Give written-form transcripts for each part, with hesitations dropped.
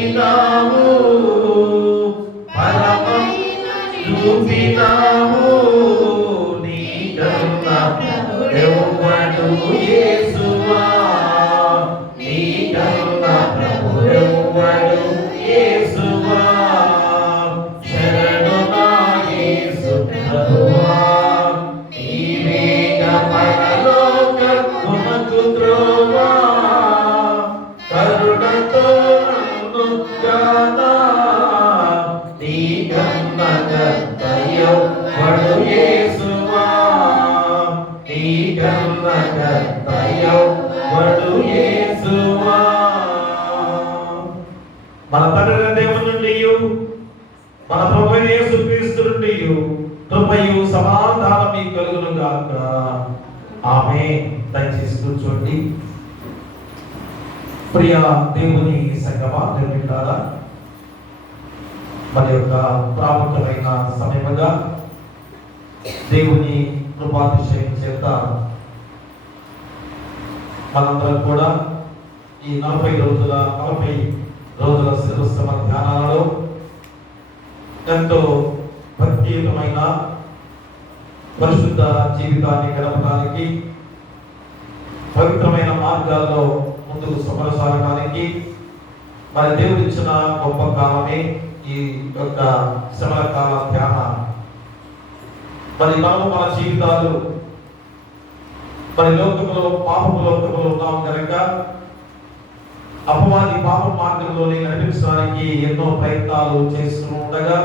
చూపినావు, పరమం చూపినావు, నీకన్నా ప్రభువెవ్వడు యేసువా, నీకన్నా ప్రభువెవ్వడు యేసువా, శరణు నా యేసు ప్రభువా, నీవేగ పరలోకమునకు త్రోవా, కరుణతో నన్ను గానా, నీకన్నా గొప్పయెవ్వడు యేసువా, నీకన్నా గొప్పయెవ్వడు యేసువా. మన తండ్రి దేవుని నుండి మన ప్రభువైన యేసుక్రీస్తు నుండి కృపయు సమాధానం మీకు కలుగును గాక. ఆమేన్. దయచేసి కూర్చోండి. ప్రియ దేవుని సంగమా, నిర్మితారా, మన యొక్క ప్రాముఖ్యమైన సమయముగా దేవుని కృపాతిశయం చేత మనందరం కూడా ఈ 40 రోజుల శిరస్సమ ధ్యానాలలో ఎంతో భక్తియుతమైన పరిశుద్ధ జీవితాన్ని గడపడానికి, పవిత్రమైన మార్గాల్లో ముందుకు కొనసాగడానికి మరి దేవుడు ఇచ్చిన గొప్ప కాలమే ఈ యొక్క శ్రమల కాల ధ్యాన. మరి మనము మన జీవితాలు మరి లోకములో పాపపు లోకములో ఉన్నాం కనుక అపవాది పాప మార్గంలోనే నడిపించడానికి ఎన్నో ప్రయత్నాలు చేస్తూ ఉండగా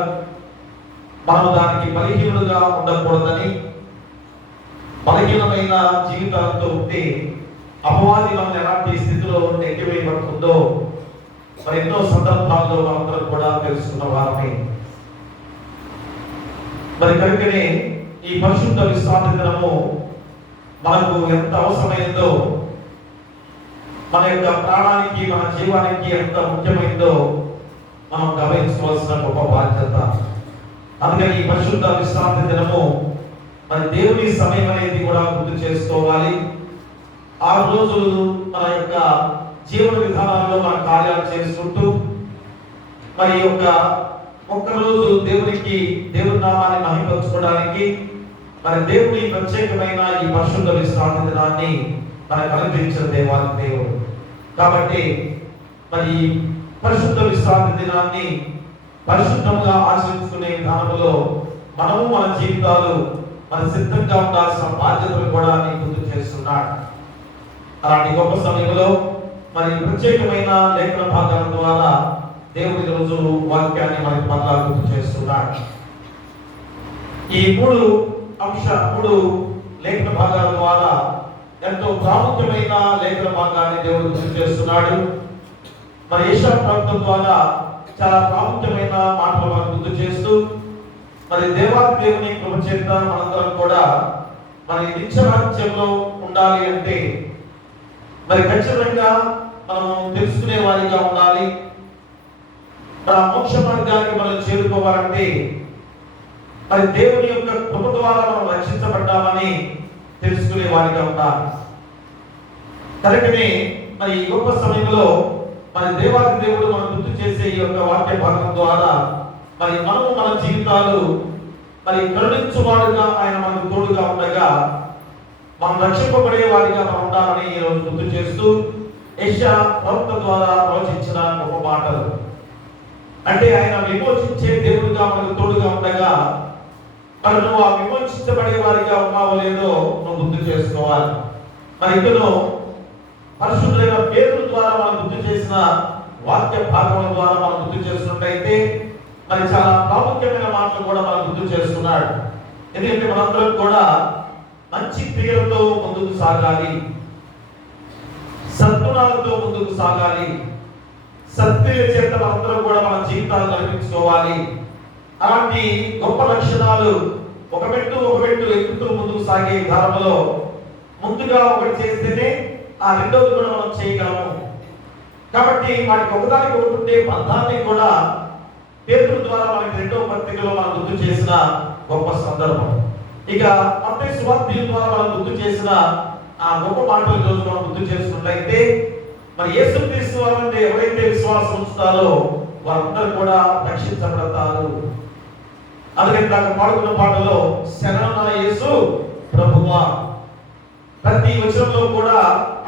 మనం దానికి బలహీనులుగా ఉండకూడదని, బలహీనమైన జీవితాలతో ఉంటే అపవాది మనం ఎలాంటి స్థితిలో నెట్టివేయబడుతుందో మరి ఎన్నో సందర్భాల్లో మనందరం కూడా తెలుసుకున్న వారమే. మరి కనుకనే ఈ పరిశుద్ధ విశ్రాంతి దినము మనకు ఎంత అవసరమైందో, మన యొక్క ప్రాణానికి, మన జీవానికి ఎంత ముఖ్యమైందో మనం గమనించుకోవాల్సిన గొప్ప బాధ్యత. అందుకని ఈ పరిశుద్ధ విశ్రాంతి దినము మరి దేవుని సమయం అనేది కూడా గుర్తు చేసుకోవాలి. 6 రోజులు మన యొక్క జీవన విధానాల్లో మన కార్యాలు చేసుకుంటూ మరి యొక్క ఒక్కరోజు దేవుని నామాన్ని మహిమపరచుకోవడానికి మరి దేవుని ప్రత్యేకమైన ఈ పరిశుద్ధ విశ్రాంతి దినాన్ని మనకు అనుగ్రహించిన దేవుడు. కాబట్టి మరి పరిశుద్ధ విశ్రాంతి దినాన్ని పరిశుద్ధంగా ఆచరించుకునే విధానంలో మనము మన జీవితాలు మన సిద్ధంగా ఉండాల్సిన బాధ్యతలు కూడా గుర్తు చేస్తున్నాడు. అలాంటి గొప్ప సమయంలో మరి ప్రత్యేకమైన లేఖన భాగాల ద్వారా దేవుడి రోజు వాక్యాన్ని మనకి మరలా గుర్తు చేస్తున్నాడు. ఈ 3 లేఖన భాగాల ద్వారా ఎంతో ప్రాముఖ్యమైన లేఖన భాగాన్ని దేవుడు గుర్తు చేస్తున్నాడు. మరి యెషయా ప్రవక్త ద్వారా చాలా ప్రాముఖ్యమైన మాటలు మనం గుర్తు చేస్తూ మరి దేవాది దేవుని కృప చేత మనందరం కూడా మరి నిత్యరాజ్యంలో ఉండాలి అంటే మరి ఖచ్చితంగా మనం తెలుసుకునే వారిగా ఉండాలి. మన మోక్ష మార్గానికి మనం చేరుకోవాలంటే మరి దేవుని యొక్క కృప ద్వారా మనం రక్షించబడ్డామని తెలుసుకునే వారిగా ఉండాలి. కనుకనే మరి ఈ గొప్ప సమయంలో మరి దేవాది దేవుడు మనం గుర్తు చేసే ఈ యొక్క వాక్య భాగం ద్వారా మరి మనము మన జీవితాలు మరి కరుణించువాడుగా ఆయన మనకు తోడుగా ఉండగా మనం రక్షింపబడే వారిగా మనం ఉండాలని ఈరోజు గుర్తు చేస్తూ యెషయా ప్రవక్త ద్వారా ప్రవచించిన గొప్ప మాటలు. అంటే ఆయన విమోచించే దేవుడిగా మనకు తోడుగా ఉండగా మరి నువ్వు ఆ విమోచించబడే వారిగా ఉన్నావో లేదో నువ్వు గుర్తు చేసుకోవాలి. మరి ఇందులో పరిశుద్ధులైన పేరుల ద్వారా మనం గుర్తు చేసిన వాక్య భాగముల ద్వారా మనం గుర్తు చేస్తున్నట్టయితే మరి చాలా ప్రాముఖ్యమైన మాటలు కూడా మనం గుర్తు చేస్తున్నాడు. ఎందుకంటే మనందరం కూడా మంచి క్రియలతో ముందుకు సాగాలి, సద్గుణాలతో ముందుకు సాగాలి, సత్క్రియ చేత మనందరం కూడా మన జీవితాలు నడిపించుకోవాలి. అలాంటి గొప్ప లక్షణాలు ఒక మెట్టు ఎక్కుతూ ముందుకు సాగే విధానంలో ముందుగా ఒకటి చేస్తేనే ఆ రెండోది కూడా మనం చేయగలము. కాబట్టి వాటికి ఒకదానికి ఒకటి ఉండే బంధాన్ని కూడా పేతురు ద్వారా మనకి 2వ పత్రికలో మనం గుర్తు చేసిన గొప్ప సందర్భం. ఇక మత్తయి సువార్త ద్వారా మనం గుర్తు చేసిన ఆ గొప్ప మాటల రోజు మనం గుర్తు చేసుకున్నట్లయితే మరి యేసుక్రీస్తు వారిని ఎవరైతే విశ్వాసం ఉంచుతారో వారందరూ కూడా రక్షించబడతారు. అందుకని దాకా పాడుకున్న పాటలో శరణు యేసు ప్రభువా, ప్రతి వచనంలో కూడా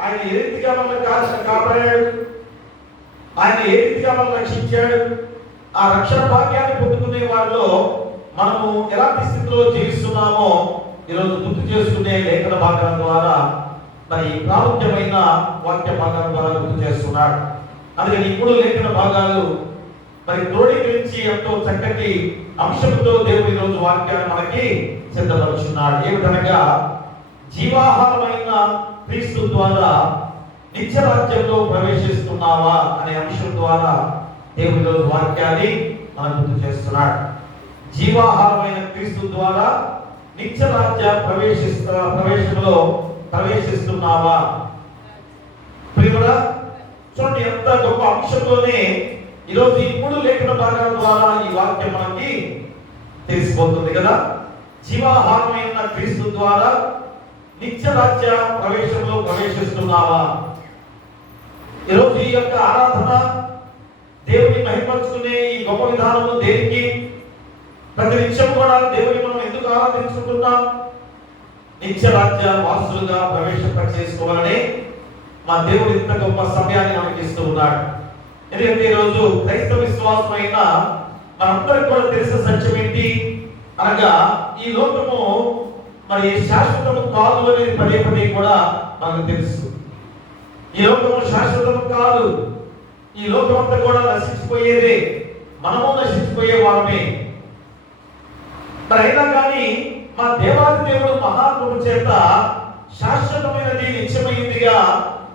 ఆయన ఏ రీతిగా మనల్ని కాపాడాడు, ఆయన ఏ రీతిగా మనల్ని రక్షించాడు, ఆ రక్షణ భాగ్యాన్ని పొందుకునే వారిలో మనము ఎలాంటి స్థితిలో జీవిస్తున్నామో ఈరోజు గుర్తు చేసుకునే లేఖన భాగాల ద్వారా మరి ప్రాముఖ్యమైన వాక్య భాగాల ద్వారా గుర్తు చేస్తున్నాడు. అందుకని ఇప్పుడు లేఖన భాగాలు మరి క్రోడీకరించి ఎంతో చక్కటి అంశంతో దేవుడు ఈరోజు వాక్యాన్ని మనకి సిద్ధపరుచున్నాడు. ఏమిటనగా జీవాహారమైన క్రీస్తు ద్వారా నిత్య రాజ్యంలో ప్రవేశిస్తున్నావా అనే అంశం ద్వారా దేవుడు ఈరోజు వాక్యాన్ని మనం గుర్తు చేస్తున్నాడు. జీవాహారమైన క్రీస్తు ద్వారా నిత్య రాజ్య ప్రవేశంలో ప్రవేశిస్తున్నావా? ప్రియుడా, చూడండి ఎంత గొప్ప అంశంలోనే ఈరోజు ఈ 3 లేఖన భాగాల ద్వారా ఈ వాక్యం మనకి తెలిసిపోతుంది కదా. జీవాహారమైన క్రీస్తు ద్వారా నిత్య రాజ్య ప్రవేశంలో ప్రవేశిస్తున్నావా? ఈరోజు ఈ యొక్క ఆరాధన దేవుని మహిమపరుచుకునే ఈ గొప్ప విధానము దేనికి? ప్రతి నిత్యం కూడా దేవుని మనం ఎందుకు ఆరాధించుకుంటున్నాం? నిత్య రాజ్య వారసులుగా ప్రవేశింపచేసుకోవాలని మా దేవుడు ఇంత గొప్ప సమయాన్ని మనకి ఇస్తూ ఉన్నాడు. ఎందుకంటే ఈరోజు క్రైస్తవ విశ్వాసమైన మనందరికి కూడా తెలిసిన సత్యం ఏంటి అనగా ఈ లోకము మరి శాశ్వతము కాదు అనేది పదే పదే కూడా మనకు తెలుసు. ఈ లోకము శాశ్వతము కాదు, ఈ లోకం అంతా కూడా నశించిపోయేదే, మనము నశించిపోయే వారమే. మరి అయినా కానీ మా దేవాది దేవుడు మహాకృప చేత శాశ్వతమైనది నిత్యమైనదిగా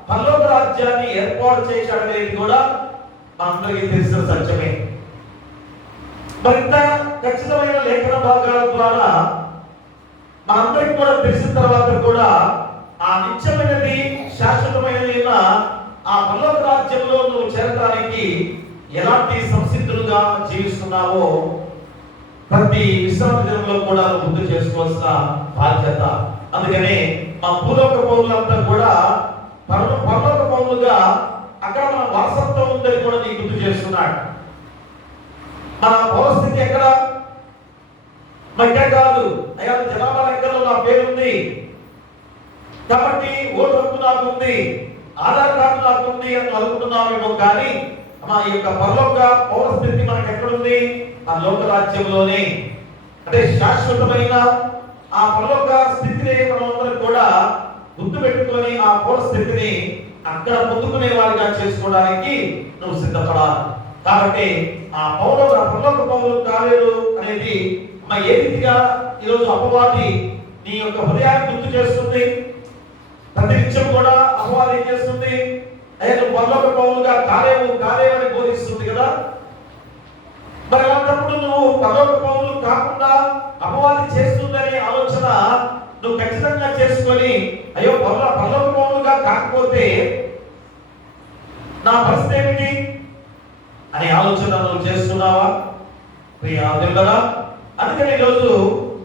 పరలోక రాజ్యాన్ని ఏర్పాటు చేశాడనేది కూడా మనందరికీ తెలిసిన సత్యమే. మరింత ఖచ్చితమైన లేఖన భాగాల ద్వారా మనందరికి కూడా తెలిసిన తర్వాత కూడా ఆ నిత్యమైనది శాశ్వతమైనది ఆ పరలోక రాజ్యంలో నువ్వు చేరడానికి ఎలాంటి సంసిద్ధులుగా జీవిస్తున్నావో ప్రతి విశ్రాంతి దినంలో కూడా గుర్తు చేసుకోవాల్సిన బాధ్యత. అందుకనే మా భూలోక పౌరులంతా కూడా పరలోక పౌరులుగా అక్కడ మన వారసత్వం ఉందని కూడా నీకు గుర్తు చేస్తున్నాడు. మన పౌరస్థితి ఎక్కడ? ఇక్కడ కాదు, అయ్యా జనాభా లెక్కలో నా పేరుంది కాబట్టి ఓటు హక్కు నాకు ఉంది, ఆధార్ కార్డు నాకు ఉంది అని అనుకుంటున్నామేమో, కానీ మా యొక్క పరలోక పౌరస్థితి మనకు ఎక్కడుంది? ఆ లోక రాజ్యంలోనే. అంటే శాశ్వతమైన ఆ పరలోక స్థితిని మనమందరం కూడా గుర్తు పెట్టుకొని ఆ పౌరస్థితిని అక్కడ పొందుకునే వారిగా చేసుకోవడానికి నువ్వు సిద్ధపడాలి. కాబట్టి ఆ పరలోక పౌరులు కాలేరు అనేది ఏ రీతిగా ఈరోజు అపవాది నీ యొక్క హృదయాన్ని గుర్తు చేస్తుంది. ప్రతి నిత్యం కూడా అపవాది ఏం చేస్తుంది? అయ్యా నువ్వు పరలోక పౌరులుగా కాలేవు అని బోధిస్తుంది కదా. మరి అలాంటప్పుడు నువ్వు పరలోక పౌరులు కాకుండా అపవాది చేస్తుందనే ఆలోచన నువ్వు ఖచ్చితంగా చేసుకొని అయ్యో పరలోక పౌరులుగా కాకపోతే నా పరిస్థితి ఏమిటి అనే ఆలోచన నువ్వు చేస్తున్నావా? ప్రియాదులరా, అందుకని ఈరోజు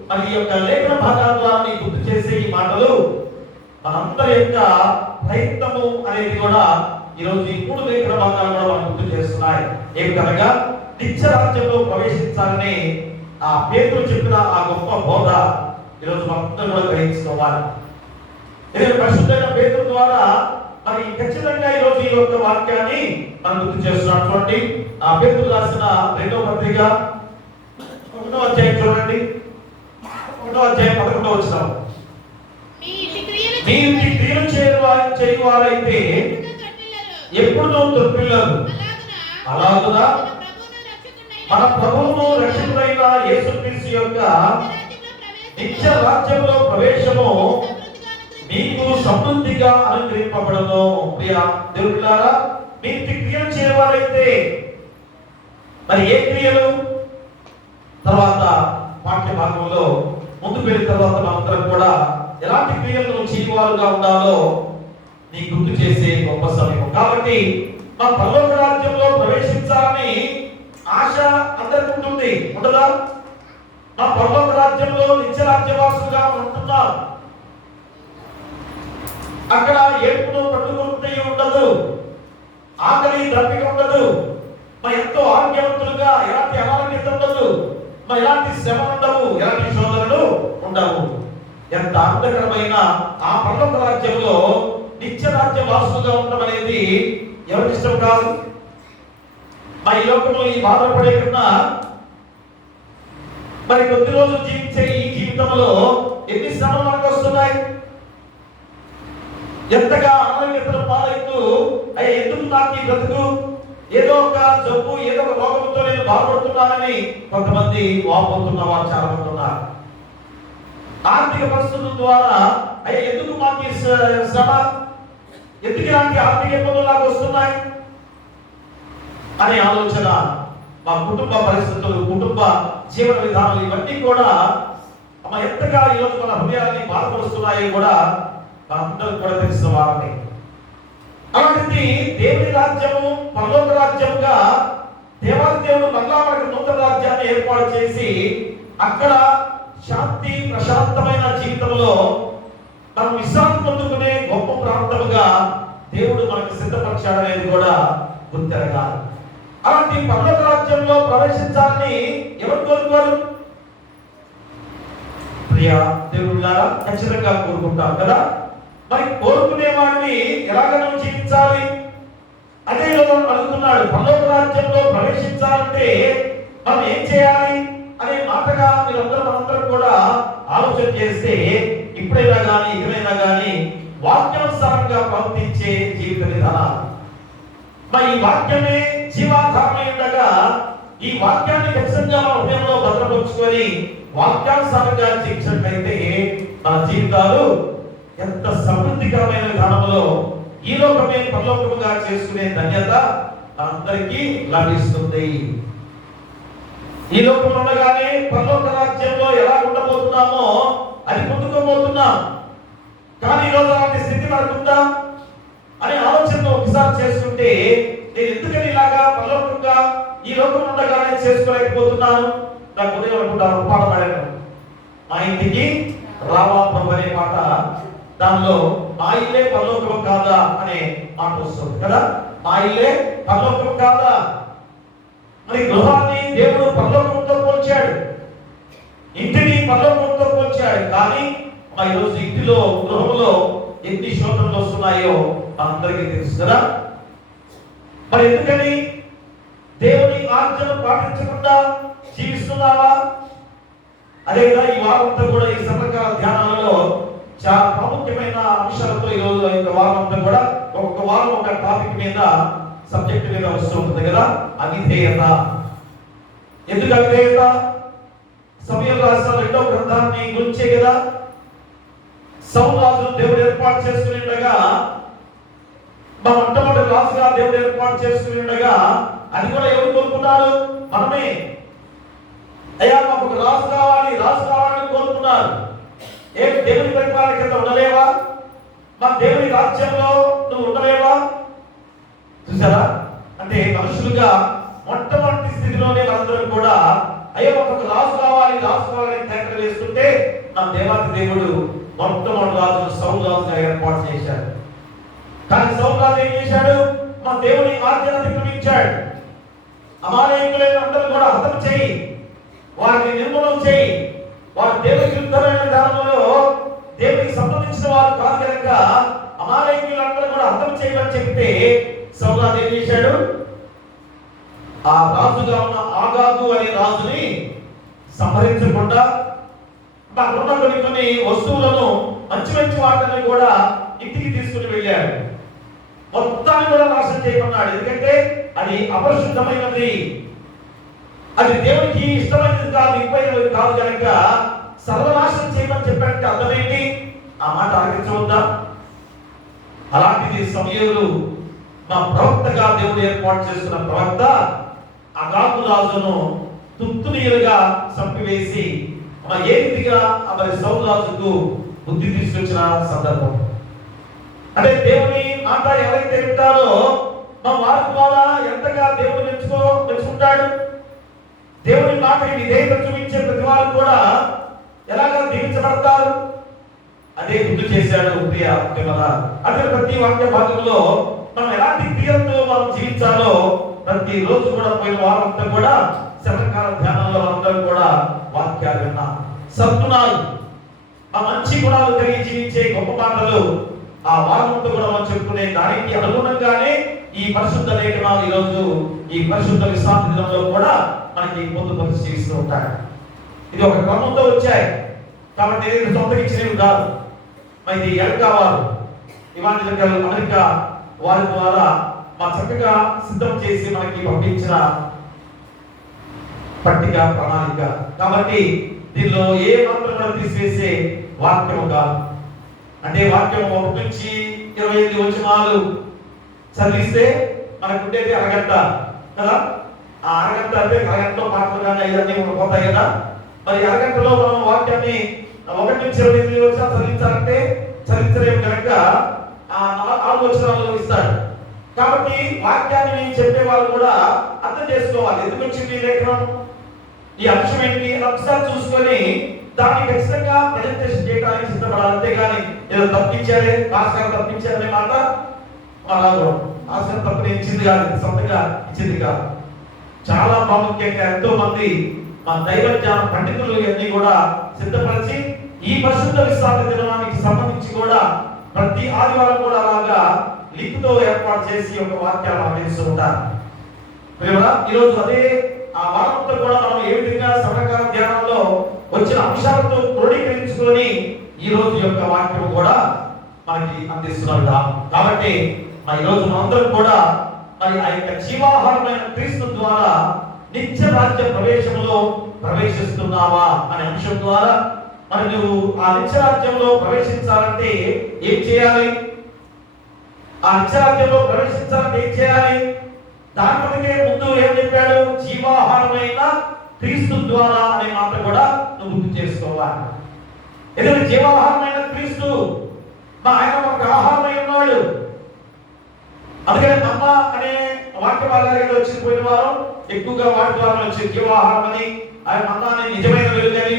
మరి ఈ యొక్క లేఖన భాగాల ద్వారా నీకు గుర్తు చేసే ఈ మాటలు మనందరి యొక్క ప్రయత్నము అనేది కూడా ఈరోజు ఈ 3 లేఖన భాగాలు కూడా మనం గుర్తు చేస్తున్నాయి. ఏమిటనగా నిత్య రాజ్యంలో ప్రవేశించాలని ఆ పేతురు చెప్పిన ఆ గొప్ప బోధ ఈరోజు మనందరం కూడా గ్రహించుకోవాలి. ఇది పరిశుద్ధమైన పేతురు ద్వారా మరి ఖచ్చితంగా ఈరోజు ఈ యొక్క వాక్యాన్ని మనం గుర్తు చేస్తున్నాం. చూడండి, ఆ పేతురు రాసిన 2వ పత్రిక 1వ అధ్యాయం చూడండి, 1వ అధ్యాయం 11వ వచనం. మీ ఇంటి క్రియలు చేయువారైతే ఎప్పుడు తొట్టిల్లరు, అలాగునా మన ప్రభువును రక్షకుడైన యేసుక్రీస్తు యొక్క నిత్య రాజ్యంలో ప్రవేశము మీకు సమృద్ధిగా అనుగ్రహింపబడును. ప్రియ దేవులారా, మీ ఇంటి క్రియలు చేయవారైతే మరి ఏ క్రియలు? తర్వాత పాఠ్య భాగంలో ముందుకు వెళ్ళిన తర్వాత మనందరం కూడా ఎలాంటి క్రియలను చేయవారుగా ఉండాలో నీకు గుర్తు చేసే గొప్ప సమయం. కాబట్టి మా పరలోక రాజ్యంలో ప్రవేశించాలని ఆశ అందరికీ ఉంటుంది, ఉండదా? మా పరలోక రాజ్యంలో నిత్య రాజ్యవాసులుగా ఉంటున్నాం. అక్కడ ఏడుపును పట్టుకుంటే ఉండదు. ఆకలి దప్పిక ఉండదు, మరి ఎంతో ఆరోగ్యవంతులుగా ఎలాంటి అనారోగ్యత ఉండదు, మరి ఎలాంటి శ్రమ ఉండవు, ఎలాంటి శోధనలు ఉండవు. ఎంత ఆనందకరమైన ఆ పరలోక రాజ్యంలో నిత్య రాజ్య వాసులుగా ఉండడం అనేది ఎవరికి ఇష్టం కాదు? మరి ఈ లోకంలో ఈ బాధపడే కన్నా మరి కొద్ది రోజులు జీవించే ఈ జీవితంలో ఎన్ని శ్రమలు మనకు వస్తున్నాయి, ఎంతగా అనారోగ్యతలు పాలవుతూ అయ్యా ఎందుకు నాకు ఈ బ్రతుకు, ఏదో ఒక జబ్బు ఏదో ఒక రోగంతో నేను బాధపడుతున్నానని కొంతమంది వాపోతున్న వారు చాలా మంది ఉన్నారు. ఆర్థిక పరిస్థితుల ద్వారా అయ్యా ఎందుకు మాకు ఈ శ్రమ, ఎందుకు ఇలాంటి ఆర్థిక ఇబ్బందులు నాకు వస్తున్నాయి అనే ఆలోచన, మా కుటుంబ పరిస్థితులు, కుటుంబ జీవన విధానాలు ఇవన్నీ కూడా ఎంతగా ఈరోజు మన హృదయాన్ని బాధపరుస్తున్నాయి కూడా అందరూ కూడా తెలిసిన వారని. అలాంటిది దేవుని రాజ్యము పరలోక రాజ్యముగా దేవాది దేవుడు మళ్ళా మనకు నూతన రాజ్యాన్ని ఏర్పాటు చేసి అక్కడ శాంతి ప్రశాంతమైన జీవితంలో మనం విశ్రాంతి పొందుకునే గొప్ప ప్రాంతముగా దేవుడు మనకు సిద్ధపరిచాడనేది కూడా గుర్తెరగాలి. అలాంటి పరలోక రాజ్యంలో ప్రవేశించాలని ఎవరు కోరుకోరు? ప్రియ దేవుళ్ళారా ఖచ్చితంగా కోరుకుంటాం కదా. మరి కోరుకునే వాడిని ఎలాగనో జీవించాలి. అదే అడుగుతున్నాడు, పరలోక రాజ్యంలో ప్రవేశించాలంటే మనం ఏం చేయాలి అనే మాటగా మనందరం కూడా ఆలోచన చేస్తే ఇప్పుడైనా కానీ ఇకనైనా కానీ వాక్యానుసారంగా ప్రవర్తించే జీవిత విధానాలు, మరి ఈ వాక్యమే జీవాధారమై ఉండగా ఈ వాక్యాన్ని ఖచ్చితంగా మన హృదయంలో భద్రపరుచుకొని వాక్యానుసారంగా జీవించినట్లయితే మన జీవితాలు ఎంత సమృద్ధికరమైన విధానంలో ఈ లోకమే పరలోకముగా చేసుకునే ధన్యత అందరికీ లభిస్తుంది. ఈ లోకంలో ఉండగానే పరలోక రాజ్యంలో ఎలా ఉండబోతున్నామో అది పొందుకోబోతున్నాం. కానీ ఈరోజు అలాంటి స్థితి మనకుందా అనే ఆలోచన ఒకసారి చేసుకుంటే నేను ఎందుకని ఇలాగా పరలోకంగా ఈ లోకం ఉండగానే చేసుకోలేకపోతున్నాను? నాకు ఉదయం అనుకుంటాను, పాట పాడాను, మా ఇంటికి రావా ప్రభు అనే పాట. దానిలో మా ఇల్లే పరలోకం కాదా అనే మాట వస్తుంది కదా. మా ఇల్లే పరలోకం కాదా? మరి గృహాన్ని దేవుడు పరలోకంతో పోల్చాడు, ఇంటిని పరలోకంతో పోల్చాడు. కానీ మా ఈరోజు ఇంటిలో గృహంలో ఎన్ని శోధనలు వస్తున్నాయో మనందరికీ తెలుసు కదా. మరి ఎందుకని దేవుని ఆజ్ఞను పాటించకుండా జీవిస్తున్నావా? అదే కదా ఈ వారంతా కూడా ఈ సమకాల ధ్యానాలలో చాలా ప్రాముఖ్యమైన అంశాలతో ఈరోజు ఈ వారం అంతా కూడా ఒక్కొక్క వారం ఒక టాపిక్ మీద సబ్జెక్ట్ మీద వస్తూ ఉంటుంది కదా. అవిధేయత. ఎందుకు అవిధేయత? సమయం రాసిన 2వ గ్రంథాన్ని గురించే కదా. సౌలు రాజును దేవుడు ఏర్పాటు చేసుకుని ఉండగా, మా మొట్టమొదటి రాజుగా దేవుడు ఏర్పాటు చేసుకుని ఉండగా అది కూడా ఎవరు కోరుకున్నారు? మనమే. అయ్యా మాకు ఒక రాజు కావాలని కోరుకున్నారు. దేవుని పరిపాలన కింద ఉండలేవా? మా దేవుని రాజ్యంలో నువ్వు ఉండలేవా? చూసారా? అంటే మనుషులుగా మొట్టమొదటి స్థితిలోనే మనందరం కూడా అయ్యో మాకు ఒక రాజు కావాలని కేకలు వేస్తుంటే నా దేవాది దేవుడు మొట్టమొదటి రాజు సౌలు రాజుగా ఏర్పాటు చేశాడు. కానీ సౌలు రాజు ఏం చేశాడు? మా దేవుని ఆజ్ఞను అతిక్రమించాడు. అమాలేకులైన అందరూ కూడా హతం చేయి, వారిని నిర్మూలన చేయి, వారు దేవునికి విరుద్ధమైన విధానంలో దేవునికి సంబంధించిన వారు కాదు కనుక అమాలేకులందరూ కూడా హతం చేయమని చెప్తే సౌలు రాజు ఏం చేశాడు? ఆ రాజుగా ఉన్న ఆగాగు అనే రాజుని సంహరించకుండా అక్కడున్న కొన్ని వస్తువులను మంచి వాటిని కూడా ఇంటికి తీసుకుని వెళ్ళాడు. మొత్తాన్ని కూడా నాశనం చేయమన్నాడు. ఎందుకంటే అది అపరిశుద్ధమైనది, అది దేవునికి ఇష్టమైనది కాదు, ఇంపైనది కాదు కనుక సర్వనాశనం చేయమని చెప్పాడంటే అర్థమేంటి? ఆ మాట ఆలోచించవద్దా? అలాంటిది సమయంలో మా ప్రవక్తగా దేవుడు ఏర్పాటు చేసుకున్న ప్రవక్త అగాగు రాజును తుత్తునీయులుగా చంపివేసి ఏ రీతిగా మరి సౌలు రాజుకు బుద్ధి తీసుకొచ్చిన సందర్భం. అంటే దేవుని మాట ఎవరైతే వింటారో మా వారి ద్వారా ఎంతగా దేవుడు మెచ్చుకుంటాడు. దేవుని మాటకి విధేయత చూపించే ప్రతి వారు కూడా ఎలాగా దీవించబడతారు. అదే గుర్తు చేశాడు ప్రియ. అదే ప్రతి వాక్య భాగంలో మనం ఎలాంటి క్రియలతో మనం జీవించాలో ప్రతి రోజు కూడా పోయిన వారం అంతా కూడా శతకాల ధ్యానంలో అందరూ కూడా వాక్యాలు విన్నాం. సద్గుణాలు, ఆ మంచి గుణాలు కలిగి జీవించే గొప్ప మాటలు ఆ వారంతో కూడా మనం చెప్పుకునే దానికి అనుగుణంగానే ఈ పరిశుద్ధ లేఖనాలు ఈరోజు ఈ పరిశుద్ధ విశ్రాంతి దినంలో కూడా మనకి పొందుపరిచి జీవిస్తూ ఉంటాయి. ఇది ఒక క్రమంతో వచ్చాయి కాబట్టి ఏదైనా సొంతగా ఇచ్చినవి కాదు. మరి ఎల్కా వారు ఇవాంజలికల్ అమెరికా వారి ద్వారా మా చక్కగా సిద్ధం చేసి మనకి పంపించిన పట్టిక ప్రణాళిక కాబట్టి దీనిలో ఏ మాత్రం కూడా తీసివేసే వాక్యం కాదు. అంటే వాక్యం 1 నుంచి 25 వచనాలు చదివిస్తే మనకు ఉండేది అరగంట కదా. ఆ అరగంట అంటే అరగంటలో మాటలు కానీ ఇవన్నీ పోతాయి కదా. మరి అరగంటలో మనం వాక్యాన్ని 1 నుంచి 25 వచనాలు చదివించాలంటే చరిత్రలేము కనుక ఆ 4 వచనాలు ఇస్తాడు. కాబట్టి వాక్యాన్ని చెప్పే వాళ్ళు కూడా అర్థం చేసుకోవాలి. ఎందుకు వచ్చింది ఈ లేఖనం, ఈ అంశం ఏంటి ఒకసారి చూసుకొని దాన్ని ఖచ్చితంగా ప్రెజెంటేషన్ చేయడానికి సిద్ధపడాలి. అంతేగాని ఏదో తప్పించారే భాస్కర్ తప్పించారనే మాట భాస్కర్ తప్పని ఇచ్చింది కాదు, సొంతంగా ఇచ్చింది కాదు. చాలా ప్రాముఖ్యంగా ఎంతో మంది మా దైవ జ్ఞాన పండితులు ఇవన్నీ కూడా సిద్ధపరిచి ఈ పరిశుద్ధ విశ్రాంతి దినానికి సంబంధించి కూడా ప్రతి ఆదివారం కూడా అలాగా లింక్తో ఏర్పాటు చేసి ఒక వాక్యాలు అందిస్తూ ఉంటారు. ఈరోజు అదే ఆ వారంతో కూడా మనం ఏ విధంగా సమకాల ధ్యానంలో వచ్చిన అంశాలతో క్రోడీకరించుకొని ఈ రోజు యొక్క వాక్యం కూడా మనకి అందిస్తున్నారు. కాబట్టి ఈ రోజు మనందరం కూడా మరి ఆ యొక్క జీవాహారమైన క్రీస్తు ద్వారా నిత్య రాజ్య ప్రవేశంలో ప్రవేశిస్తున్నావా అనే అంశం ద్వారా మరి నువ్వు ఆ నిత్య రాజ్యంలో ప్రవేశించాలంటే ఏం చేయాలి, ఆ నిత్య రాజ్యంలో ప్రవేశించాలంటే ఏం చేయాలి, దానికంటే ముందు ఏం చెప్పాడు, జీవాహారమైన క్రీస్తు ద్వారా అనే మాట కూడా నువ్వు గుర్తు చేసుకోవాలి. ఎందుకంటే జీవాహారమైన క్రీస్తు ఆయన ఒక ఆహారమై ఉన్నాడు. అందుకని అమ్మ అనే వాక్య భాగాలు వచ్చిన పోయిన వారం ఎక్కువగా వాటి ద్వారా వచ్చే జీవాహారం అని ఆయన మన్నాన్ని నిజమైన వెలుగని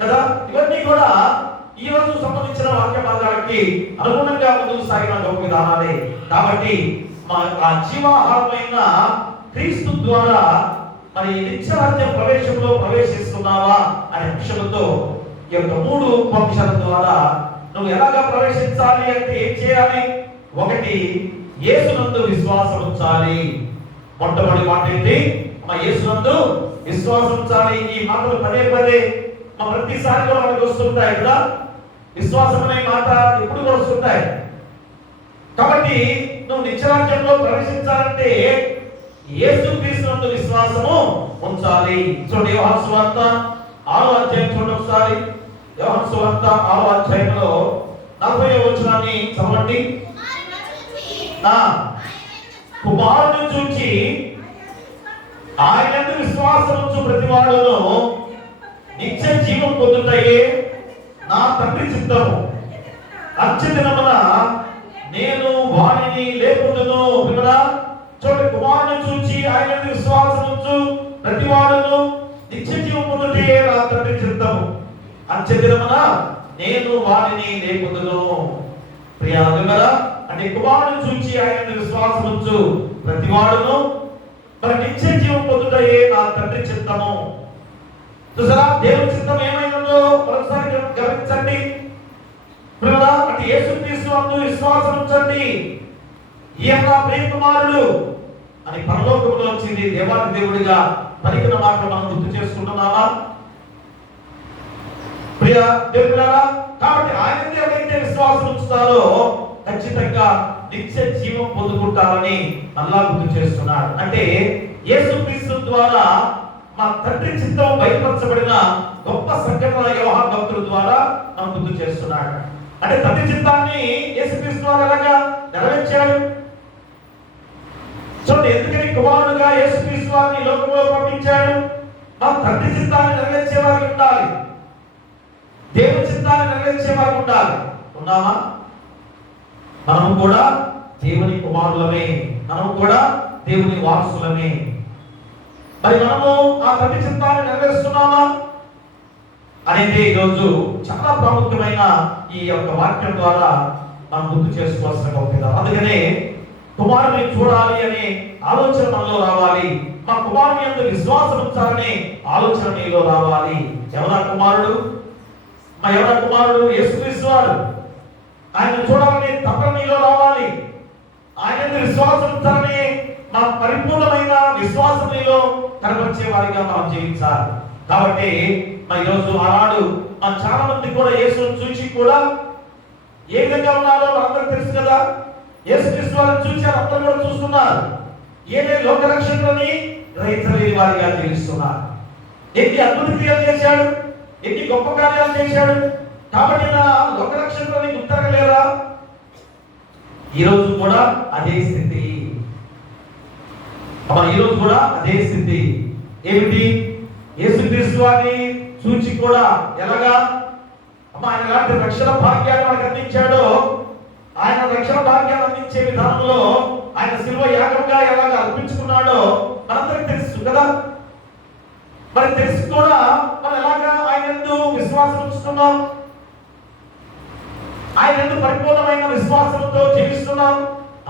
కదా. ఇవన్నీ కూడా ఈ రోజు సంబంధించిన వాక్య భాగాలకి అనుగుణంగా ముందుకు సాగిన గొప్ప విధానాలే. కాబట్టి ఆ జీవాహారమైన క్రీస్తు ద్వారా మరి నిత్యరాజ్య ప్రవేశంలో ప్రవేశిస్తున్నావా అనే అంశంతో ఈ యొక్క 3 అంశాల ద్వారా నువ్వు ఎలాగా ప్రవేశించాలి అంటే ఏం చేయాలి. 1, యేసునందు విశ్వాసం ఉంచాలి. మొట్టమొదటి మాట ఏంటి, యేసునందు విశ్వాసం ఉంచాలి. ఈ మాటలు పదే పదే ప్రతిసారి కూడా మనకు వస్తుంటాయి కదా. విశ్వాసం అనే మాట ఎప్పుడు కూడా వస్తుంటాయి. కాబట్టి నువ్వు నిత్యరాజ్యంలో ప్రవేశించాలంటే యేసుక్రీస్తునందు విశ్వాసము ఉంచాలి. చూడండి యోహాను సువార్త 6వ అధ్యాయం చూడండి ఒకసారి. యోహాను సువార్త 6వ అధ్యాయంలో 40వ వచనాన్ని చదవండి. కుమారుని చూచి ఆయనందు విశ్వాసం ఉంచు ప్రతివాడును నిత్య జీవం పొందుటయే నా తండ్రి చిత్తము. అత్యదినమున నేను వారిని లేపుదును. చూడండి, కుమారుని చూచి ఆయన విశ్వాసం ఉంచు ప్రతివాడును నిత్య జీవం పొందుటయే నా తండ్రి చిత్తము. అత్యదినమున నేను వారిని లేపుదును. ప్రియాదుమరా అంటే కుమారుని చూచి ఆయన విశ్వాసం ఉంచు ప్రతివాడును మరి నిత్య జీవం పొందుటయే నా తండ్రి చిత్తము. చూసారా, దేవుని చిత్తం ఏమైందో మరోసారి గమనించండి. అంటే యేసుక్రీస్తు నందు విశ్వాసం ఉంచండి, ఈయన నా ప్రియ కుమారుడు అని పరలోకంలో వచ్చింది దేవాది దేవుడిగా పలికిన మాటలు మనం గుర్తు చేసుకుంటున్నామా ప్రియ దేవుడారా? కాబట్టి ఆయన ఎవరైతే విశ్వాసం ఉంచుతారో ఖచ్చితంగా నిత్య జీవం పొందుకుంటారని అల్లాహ్ గుర్తు చేస్తున్నాడు. అంటే యేసుక్రీస్తు ద్వారా మా తండ్రి చిత్తం బయలుపరచబడిన గొప్ప సంఘటన యోహాను భక్తుల ద్వారా మనం గుర్తు చేస్తున్నాడు. అంటే తండ్రి చిత్తాన్ని యేసుక్రీస్తు ద్వారా ఎలాగా నెరవేర్చాడు చూడండి. ఎందుకని కుమారుడుగా యేసుక్రీస్తు వారిని లోకంలో పంపించాడు? మా తండ్రి చిత్తాన్ని నెరవేర్చేవారు ఉండాలి, దేవుని చిత్తాన్ని నెరవేర్చేవారు ఉండాలి. ఉన్నామా? మనము కూడా దేవుని కుమారులమే, మనము కూడా దేవుని వారసులమే. మరి మనము ఆ తండ్రి చిత్తాన్ని నెరవేరుస్తున్నామా అనేది ఈరోజు చాలా ప్రాముఖ్యమైన ఈ యొక్క వాక్యం ద్వారా మనం గుర్తు చేసుకోవాల్సిన గొప్ప. అందుకనే కుమారుని చూడాలి అనే ఆలోచన మనలో రావాలి. మా కుమారుని యందు విశ్వాసం ఉంచాలనే ఆలోచన నీలో రావాలి. ఎవరా కుమారుడు? ఎవరా కుమారుడు? యేసుక్రీస్తు వారు. ఆయన చూడాలనే తపన నీలో రావాలి. ఆయన విశ్వాసం ఉంచాలనే మా పరిపూర్ణమైన విశ్వాసం నీలో కనబరిచే వారిగా మనం జీవించాలి. కాబట్టి ఈరోజు ఆనాడు చాలా మంది కూడా యేసును చూసి కూడా ఏ విధంగా ఉన్నారో అందరికి తెలుసు కదా. యేసుక్రీస్తు వారిని చూశారు, అందరూ కూడా చూస్తున్నారు. ఏనే లోక రక్షకులని గ్రహించలేని వారిగా జీవిస్తున్నారు. ఎన్ని అద్భుత క్రియలు చేశాడు, ఎన్ని గొప్ప కార్యాలు చేశాడు. కాబట్టి నా లోక రక్షకులని గుర్తరగలేరా? ఈరోజు కూడా అదే స్థితి. ఈరోజు కూడా అదే స్థితి. ఏమిటి? యేసుక్రీస్తు వారిని చూచి కూడా ఎలాగా ఆయన ఎలాంటి రక్షణ భాగ్యాన్ని మనకు అందించాడో, ఆయన రక్షణ భాగ్యాన్ని అందించే విధానంలో ఆయన శిలువ యాగంగా ఎలాగ అర్పించుకున్నాడో మనందరికి తెలుసు కదా. మరి తెలిసి కూడా మనం ఎలాగా ఆయన యందు విశ్వాసం ఉంచుతున్నాం, ఆయన యందు పరిపూర్ణమైన విశ్వాసంతో జీవిస్తున్నాం.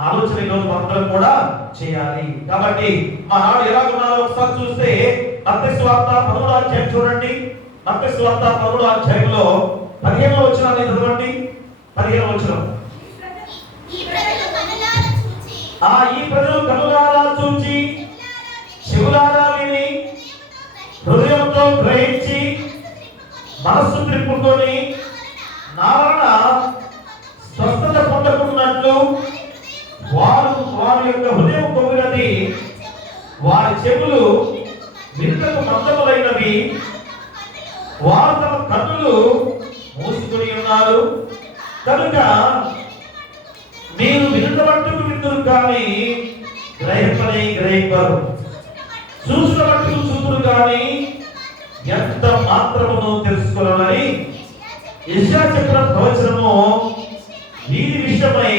ఆలోచన ఈరోజు మనందరం కూడా చేయాలి. కాబట్టి మా నాడు ఎలాగున్నారో ఒకసారి చూస్తే మత్తయి సువార్త 13వ అధ్యాయం చూడండి. మత్తయి సువార్త 13వ అధ్యాయంలో 15వ వచనాన్ని చదవండి. 15వ వచనం. ఈ ప్రజలు కనులారా చూచి చెవులారా విని హృదయంతో గ్రహించి మనస్సు త్రిప్పుకొని నా వలన స్వస్థత పొందకున్నట్లు వారి యొక్క హృదయం కొవ్వినది, వారి చెవులు వినుటకు మందములైనవి, వారు తమ కన్నులు మూసుకొని ఉన్నారు. కనుక మీరు వినుట మట్టుకు విందురు కానీ గ్రహింపరు, చూసిన మట్టుకు చూతురు కానీ ఎంత మాత్రమును తెలుసుకోవాలని యెషయా చెప్పిన ప్రవచనము వీరి విషయమై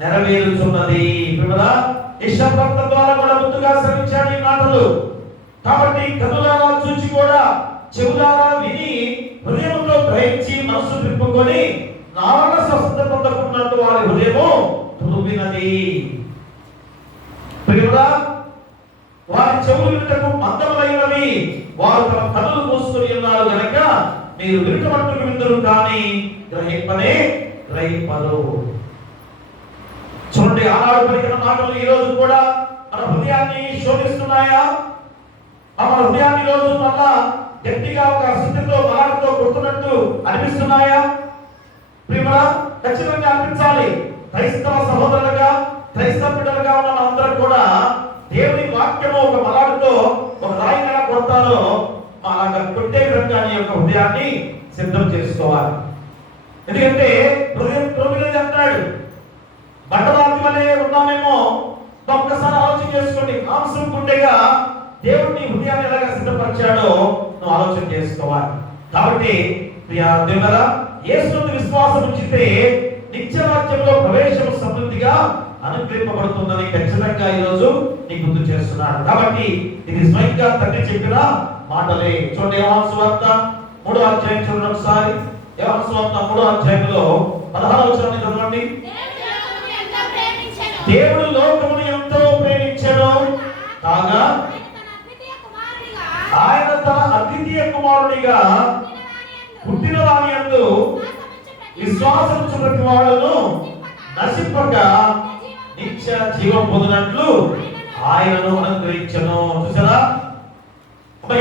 నెరవేరుచున్నది. యెషయా ప్రవక్త ద్వారా కూడా ముందుగా శ్రమించాడు ఈ మాటలు. కాబట్టి కనులారా చూచి కూడా చెవులారా విని హృదయంతో గ్రహించి మనసు త్రిప్పుకొని నా వలన స్వస్థత పొందకున్నట్టు వారి హృదయము తురువినది. వారి చెవులు వినుటకు మందములైనవి, వారు తమ కన్నులు మూసుకొని ఉన్నారు కనుక మీరు వినుట మట్టుకు విందురు కానీ గ్రహింపరు. చూడండి, ఆనాడు పలికిన మాటలు ఈ రోజు కూడా మన హృదయాన్ని శోధిస్తున్నాయా? మన హృదయాన్ని రోజు మళ్ళా గట్టిగా ఒక స్థితితో బలాలతో కొడుతున్నట్టు అనిపిస్తున్నాయా? ప్రియమరా, ఖచ్చితంగా అనిపించాలి. క్రైస్తవ సహోదరులుగా, క్రైస్తవ బిడ్డలుగా ఉన్న మనందరం కూడా దేవుని వాక్యము ఒక బలాలతో ఒక రాయిని ఎలా కొడతారో అలాగా కొట్టే విధంగా నీ యొక్క హృదయాన్ని సిద్ధం చేసుకోవాలి. ఎందుకంటే హృదయం త్రోమినది అంటాడు. బండరాతి వలె ఉన్నామేమో. ఒక్కసారి ఆలోచన చేసుకోండి. మాంసం గుండెగా దేవుడిని హృదయాన్ని ఎలాగా సిద్ధపరిచాడో నువ్వు ఆలోచన చేసుకోవాలి. కాబట్టి ప్రియ దేవులారా, యేసునందు విశ్వాసం ఉంచితే నిత్య రాజ్యంలో ప్రవేశం సమృద్ధిగా అనుగ్రహింపబడుతుందని ఖచ్చితంగా ఈరోజు నీకు గుర్తు చేస్తున్నాడు. కాబట్టి ఇది స్వయంగా తండ్రి చెప్పిన మాటలే. చూడండి, యోహాను సువార్త 3వ అధ్యాయం చూడండి ఒకసారి. యోహాను సువార్త 3వ అధ్యాయంలో 16వ వచనాన్ని చదవండి. దేవుడు లోకమును ఎంతో ప్రేమించెను కాగా ఆయన తన అద్వితీయ కుమారునిగా పుట్టిన వాని యందు విశ్వాసముంచు ప్రతి వాడును నశింపక నిత్య జీవం పొందినట్లు ఆయనను అనుగ్రహించెను. చూసారా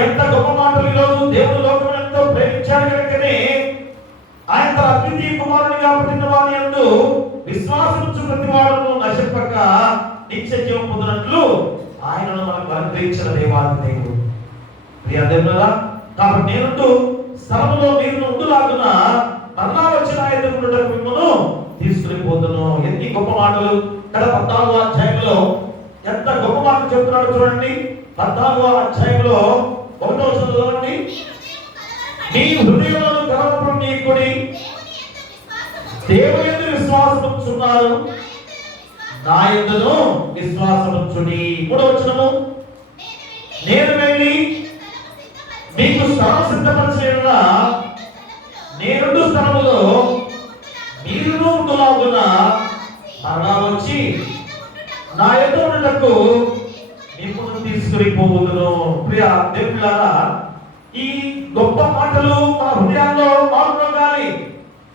ఎంత గొప్ప మాటలు! ఈరోజు దేవుడు లోకమును ఎంతో ప్రేమించాడు కనుకనే ఆయన తన అద్వితీయ కుమారునిగా పుట్టిన వాని యందు విశ్వాసముంచు ప్రతి వాడును నశింపక నిత్య జీవం పొందినట్లు ఆయనను మనకు అనుగ్రహించిన దేవాది దేవుడు. ప్రియ దేవులారా, కాబట్టి నేనుంటూ స్థలములో మీరు ఉండులాగున మరలా వచ్చిన ఎదుర్కొన్నట్టు మిమ్మల్ని తీసుకుని పోతును. ఎన్ని గొప్ప మాటలు! ఇక్కడ 14వ అధ్యాయంలో ఎంత గొప్ప మాటలు చెప్తున్నాడు చూడండి. 14వ అధ్యాయంలో 1వ వచనం చదవండి. మీ హృదయంలో కలవరము నీకుడి, దేవుని యందు విశ్వాసం ఉంచున్నారు, నా యందును విశ్వాసం ఉంచుడి. 3వ వచనము, నేను వెళ్ళి మీకు స్థలం సిద్ధపరచేలా నేను స్థలములో మీరు ఉండులాగున మరలా వచ్చి నా ఎదురునకు నిప్పును తీసుకుని పోవుదును. ప్రియ దేవులారా, ఈ గొప్ప మాటలు మన హృదయాల్లో మారులో గాని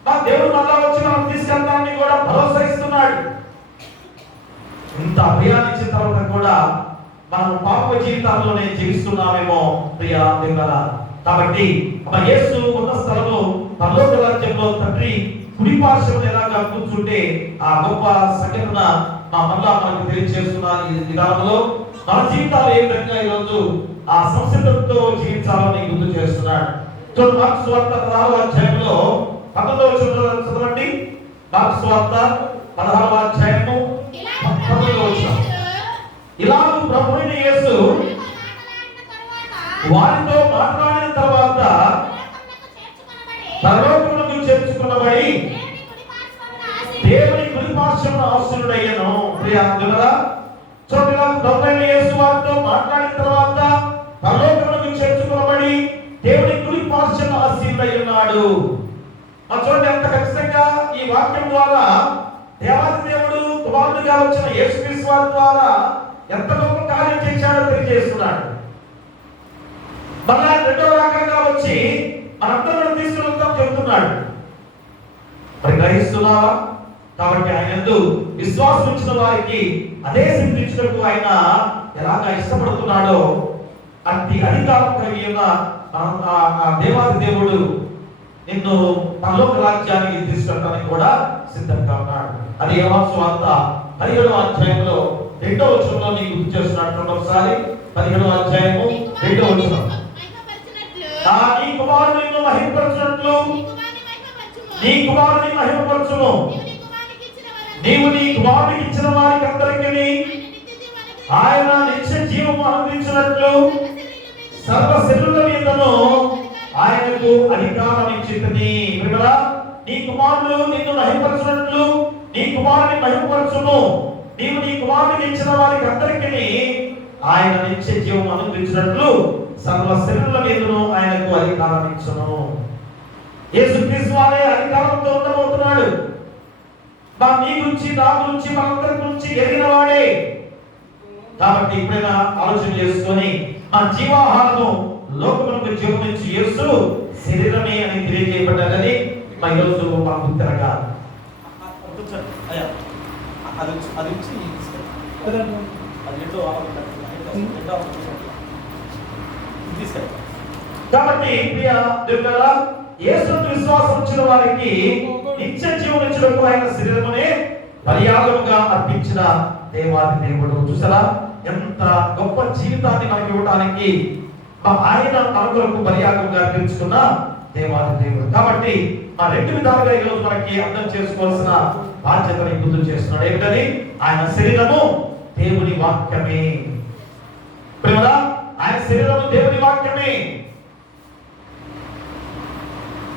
మా దేవుడు మళ్ళా వచ్చి మనం తీసుకెళ్తామని కూడా భరోసా ఇస్తున్నాడు. ఇంత అభయాన్నిచ్చిన తర్వాత కూడా మనం పాప జీవితాల్లోనే జీవిస్తున్నామేమో ప్రియ దేవులారా. కాబట్టి మన యేసు ఉన్న స్థలంలో పరలోక రాజ్యంలో తండ్రి కుడి పార్శ్వం ఎలాగా కూర్చుంటే ఆ గొప్ప సంఘటన మళ్ళా మనకు తెలియజేస్తున్న ఈ విధానంలో మన జీవితాలు ఏ విధంగా ఈరోజు ఆ సంసిద్ధంతో జీవించాలని గుర్తు చేస్తున్నాడు. చూడండి, మార్కు సువార్త 16వ అధ్యాయంలో 19వ వచనం చదవండి. మార్కు సువార్త 16వ అధ్యాయము 19వ వచనం. ఇలాగూ ప్రభువైన యేసు వారితో మాట్లాడిన తర్వాత పరలోకమునకు చేర్చుకొనబడి దేవుని కుడి పార్శ్వమున ఆసీనుడయ్యను. ప్రియ దేవులారా, చూడండి, ప్రభువైన యేసు వారితో మాట్లాడిన తర్వాత పరలోకమునకు చేర్చుకొనబడి దేవుని కుడి పార్శ్వమున ఆసీనుడయ్యున్నాడు. చూడండి, ఎంత ఖచ్చితంగా ఈ వాక్యం ద్వారా దేవాది దేవుడు కుమారుడిగా వచ్చిన యేసుక్రీస్తు వారి ద్వారా ఎంత గొప్ప కార్యం చేశాడో తెలియజేస్తున్నాడు. మళ్ళా రెండవ రకంగా వచ్చి మనందరూ తీసుకుని వెళ్తాం చెబుతున్నాడు. మరి గ్రహిస్తున్నావా? కాబట్టి ఆయన యందు విశ్వాసం ఉంచిన వారికి అదే సిద్ధించుటకు ఆయన ఎలాగా ఇష్టపడుతున్నాడో అట్టి అధికారం కలిగి ఉన్న దేవాది దేవుడు నిన్ను పరలోక రాజ్యానికి తీసుకెళ్ళడానికి కూడా సిద్ధంగా ఉన్నాడు. అది యోహాను సువార్త 17వ అధ్యాయంలో 2వ వచనంలో నీకు గుర్తు చేస్తున్నాడు. ఒకసారి 17వ అధ్యాయము 2వ వచనం. నీ కుమారుడు నిన్ను మహిమపరచునట్లు నీ కుమారుని మహిమపరచును. నీవు నీ కుమారునికి ఇచ్చిన వారికి అందరికీ ఆయన నిత్య జీవము అనుగ్రహించినట్లు సర్వ శరీరుల మీదను ఆయనకు అధికారం ఇచ్చితిని. నీ కుమారుడు నిన్ను మహిమపరచునట్లు నీ కుమారుని మహిమపరచును. నీవు నీ కుమారునికి ఇచ్చిన వారికి అందరికీ ఆయన నిత్య జీవం అనుగ్రహించినట్లు సర్వ శరీరుల మీదను ఆయనకు అధికారం ఇచ్చును. యేసుక్రీస్తు వారే అధికారంతో ఉండబోతున్నాడు. నీ గురించి నా గురించి మనందరి గురించి ఎరిగిన వాడే. కాబట్టి ఇప్పుడైనా ఆలోచన చేసుకొని ఆ జీవాహారము లోకమునకు జీవమిచ్చి యేసు శరీరమే అని తెలియజేయబడ్డదని మా ఈరోజు మాకు తిరగా కాబట్టి ప్రియ దేవులారా, యేసుకు విశ్వాసం ఉంచిన వారికి నిత్య జీవం ఇచ్చుటకు ఆయన శరీరమునే బలియాగముగా అర్పించిన దేవాది దేవుడు. చూసారా ఎంత గొప్ప జీవితాన్ని మనకి ఇవ్వడానికి ఆయన మన కొరకు బలియాగముగా అర్పించుకున్న దేవాది దేవుడు. కాబట్టి ఆ రెండు విధాలుగా ఈరోజు మనకి అర్థం చేసుకోవాల్సిన బాధ్యతని గుర్తు చేస్తున్నాడు. ఏంటది? ఆయన శరీరము దేవుని వాక్యమే. ఆయన శరీరము దేవుని వాక్యమే.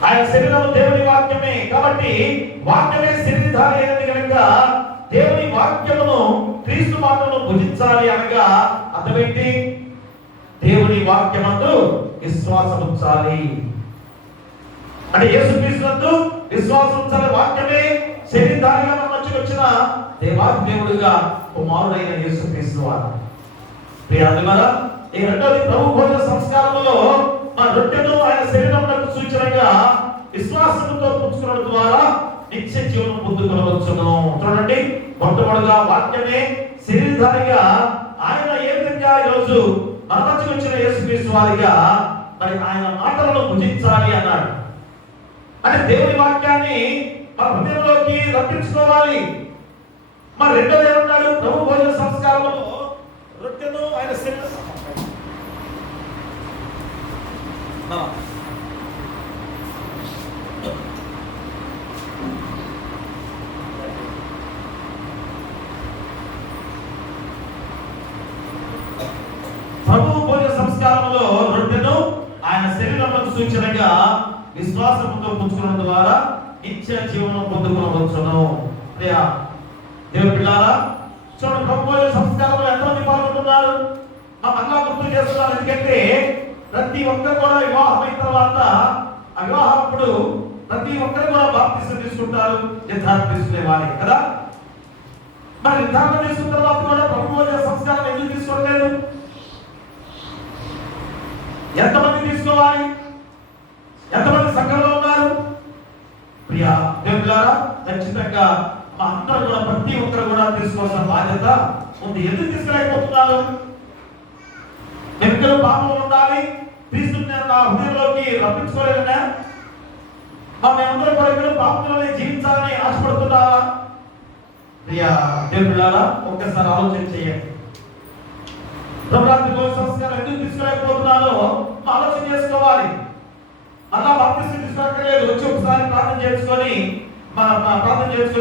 ఆయన శరీరము దేవుని వాక్యమే. కాబట్టి వాక్యమే శరీరధారి అయినది కనుక దేవుని వాక్యమును క్రీస్తు మాటను భుజించాలి అనగా అర్థమేంటి? దేవుని వాక్యమందు విశ్వాసం ఉంచాలి. అంటే యేసుక్రీస్తునందు విశ్వాసం ఉంచాలి. వాక్యమే శరీరధారిగా మన మధ్యకి వచ్చిన దేవాది దేవుడుగా కుమారుడైన యేసుక్రీస్తు వారు. ప్రియాదులారా, ఈ రెండోది ప్రభు భోజన సంస్కారంలో మన రొట్టెను ఆయన శరీరమునకు సూచనగా విశ్వాసముతో పుచ్చుకోవడం ద్వారా నిత్య జీవనం పొందుకొనవచ్చును. చూడండి, మొట్టమొదటిగా వాక్యమే శరీరధారిగా ఆయన ఏ విధంగా ఈరోజు మన మధ్యకి వచ్చిన యేసుక్రీస్తు వారిగా మరి ఆయన మాటలను భుజించాలి అన్నాడు. అంటే దేవుని వాక్యాన్ని మన హృదయంలోకి రప్పించుకోవాలి. మరి రెండోది ఏమన్నాడు? ప్రభు భోజన సంస్కారంలో రొట్టెను ఆయన శరీరం ప్రభు భోజన సంస్కారంలో రొట్టెను ఆయన శరీరంలో సూచనగా విశ్వాసంతో పుచ్చుకోవడం ద్వారా నిత్య జీవనం పొందుకోవచ్చును. దేవుని పిల్లారా, చూడండి, ప్రభు భోజన సంస్కారంలో ఎంతమంది పాల్గొంటున్నారు? అలా గుర్తు చేస్తున్నారు. ఎందుకంటే ప్రతి ఒక్కరు కూడా వివాహం అయిన తర్వాత ఆ వివాహప్పుడు ప్రతి ఒక్కరు కూడా బాప్తిసం తీసుకుంటారు. నిర్ధారణ తీసుకునే వారే కదా. మరి నిర్ధారణ తీసుకున్న తర్వాత కూడా ప్రభు భోజన సంస్కారం ఎందుకు తీసుకోవట్లేదు? ఎంతమంది తీసుకోవాలి? ఎంతమంది సంఘంలో ఉన్నారు? ప్రియా దేవులారా, ఖచ్చితంగా మా అందరూ కూడా ప్రతి ఒక్కరు కూడా తీసుకోవాల్సిన బాధ్యత ఉంది. ఎందుకు తీసుకోలేకపోతున్నారు? ఎందుకు పాపం ఉండాలి, క్రీస్తుని నా హృదయంలోకి రప్పించుకోలేదన్నా? మేమందరం కూడా ఇక్కడ పాపంలోనే జీవించాలని ఆశపడుతున్నావా? ప్రియా దేవులారా, ఒక్కసారి ఆలోచన చేయండి. ప్రభుత్వ భోజన సంస్కారం ఎందుకు తీసుకోలేకపోతున్నారో ఆలోచన చేసుకోవాలి. అలా బాప్తిస్మం తీసుకోక్కర్లేదు, వచ్చి ఒకసారి ప్రార్థన చేసుకొని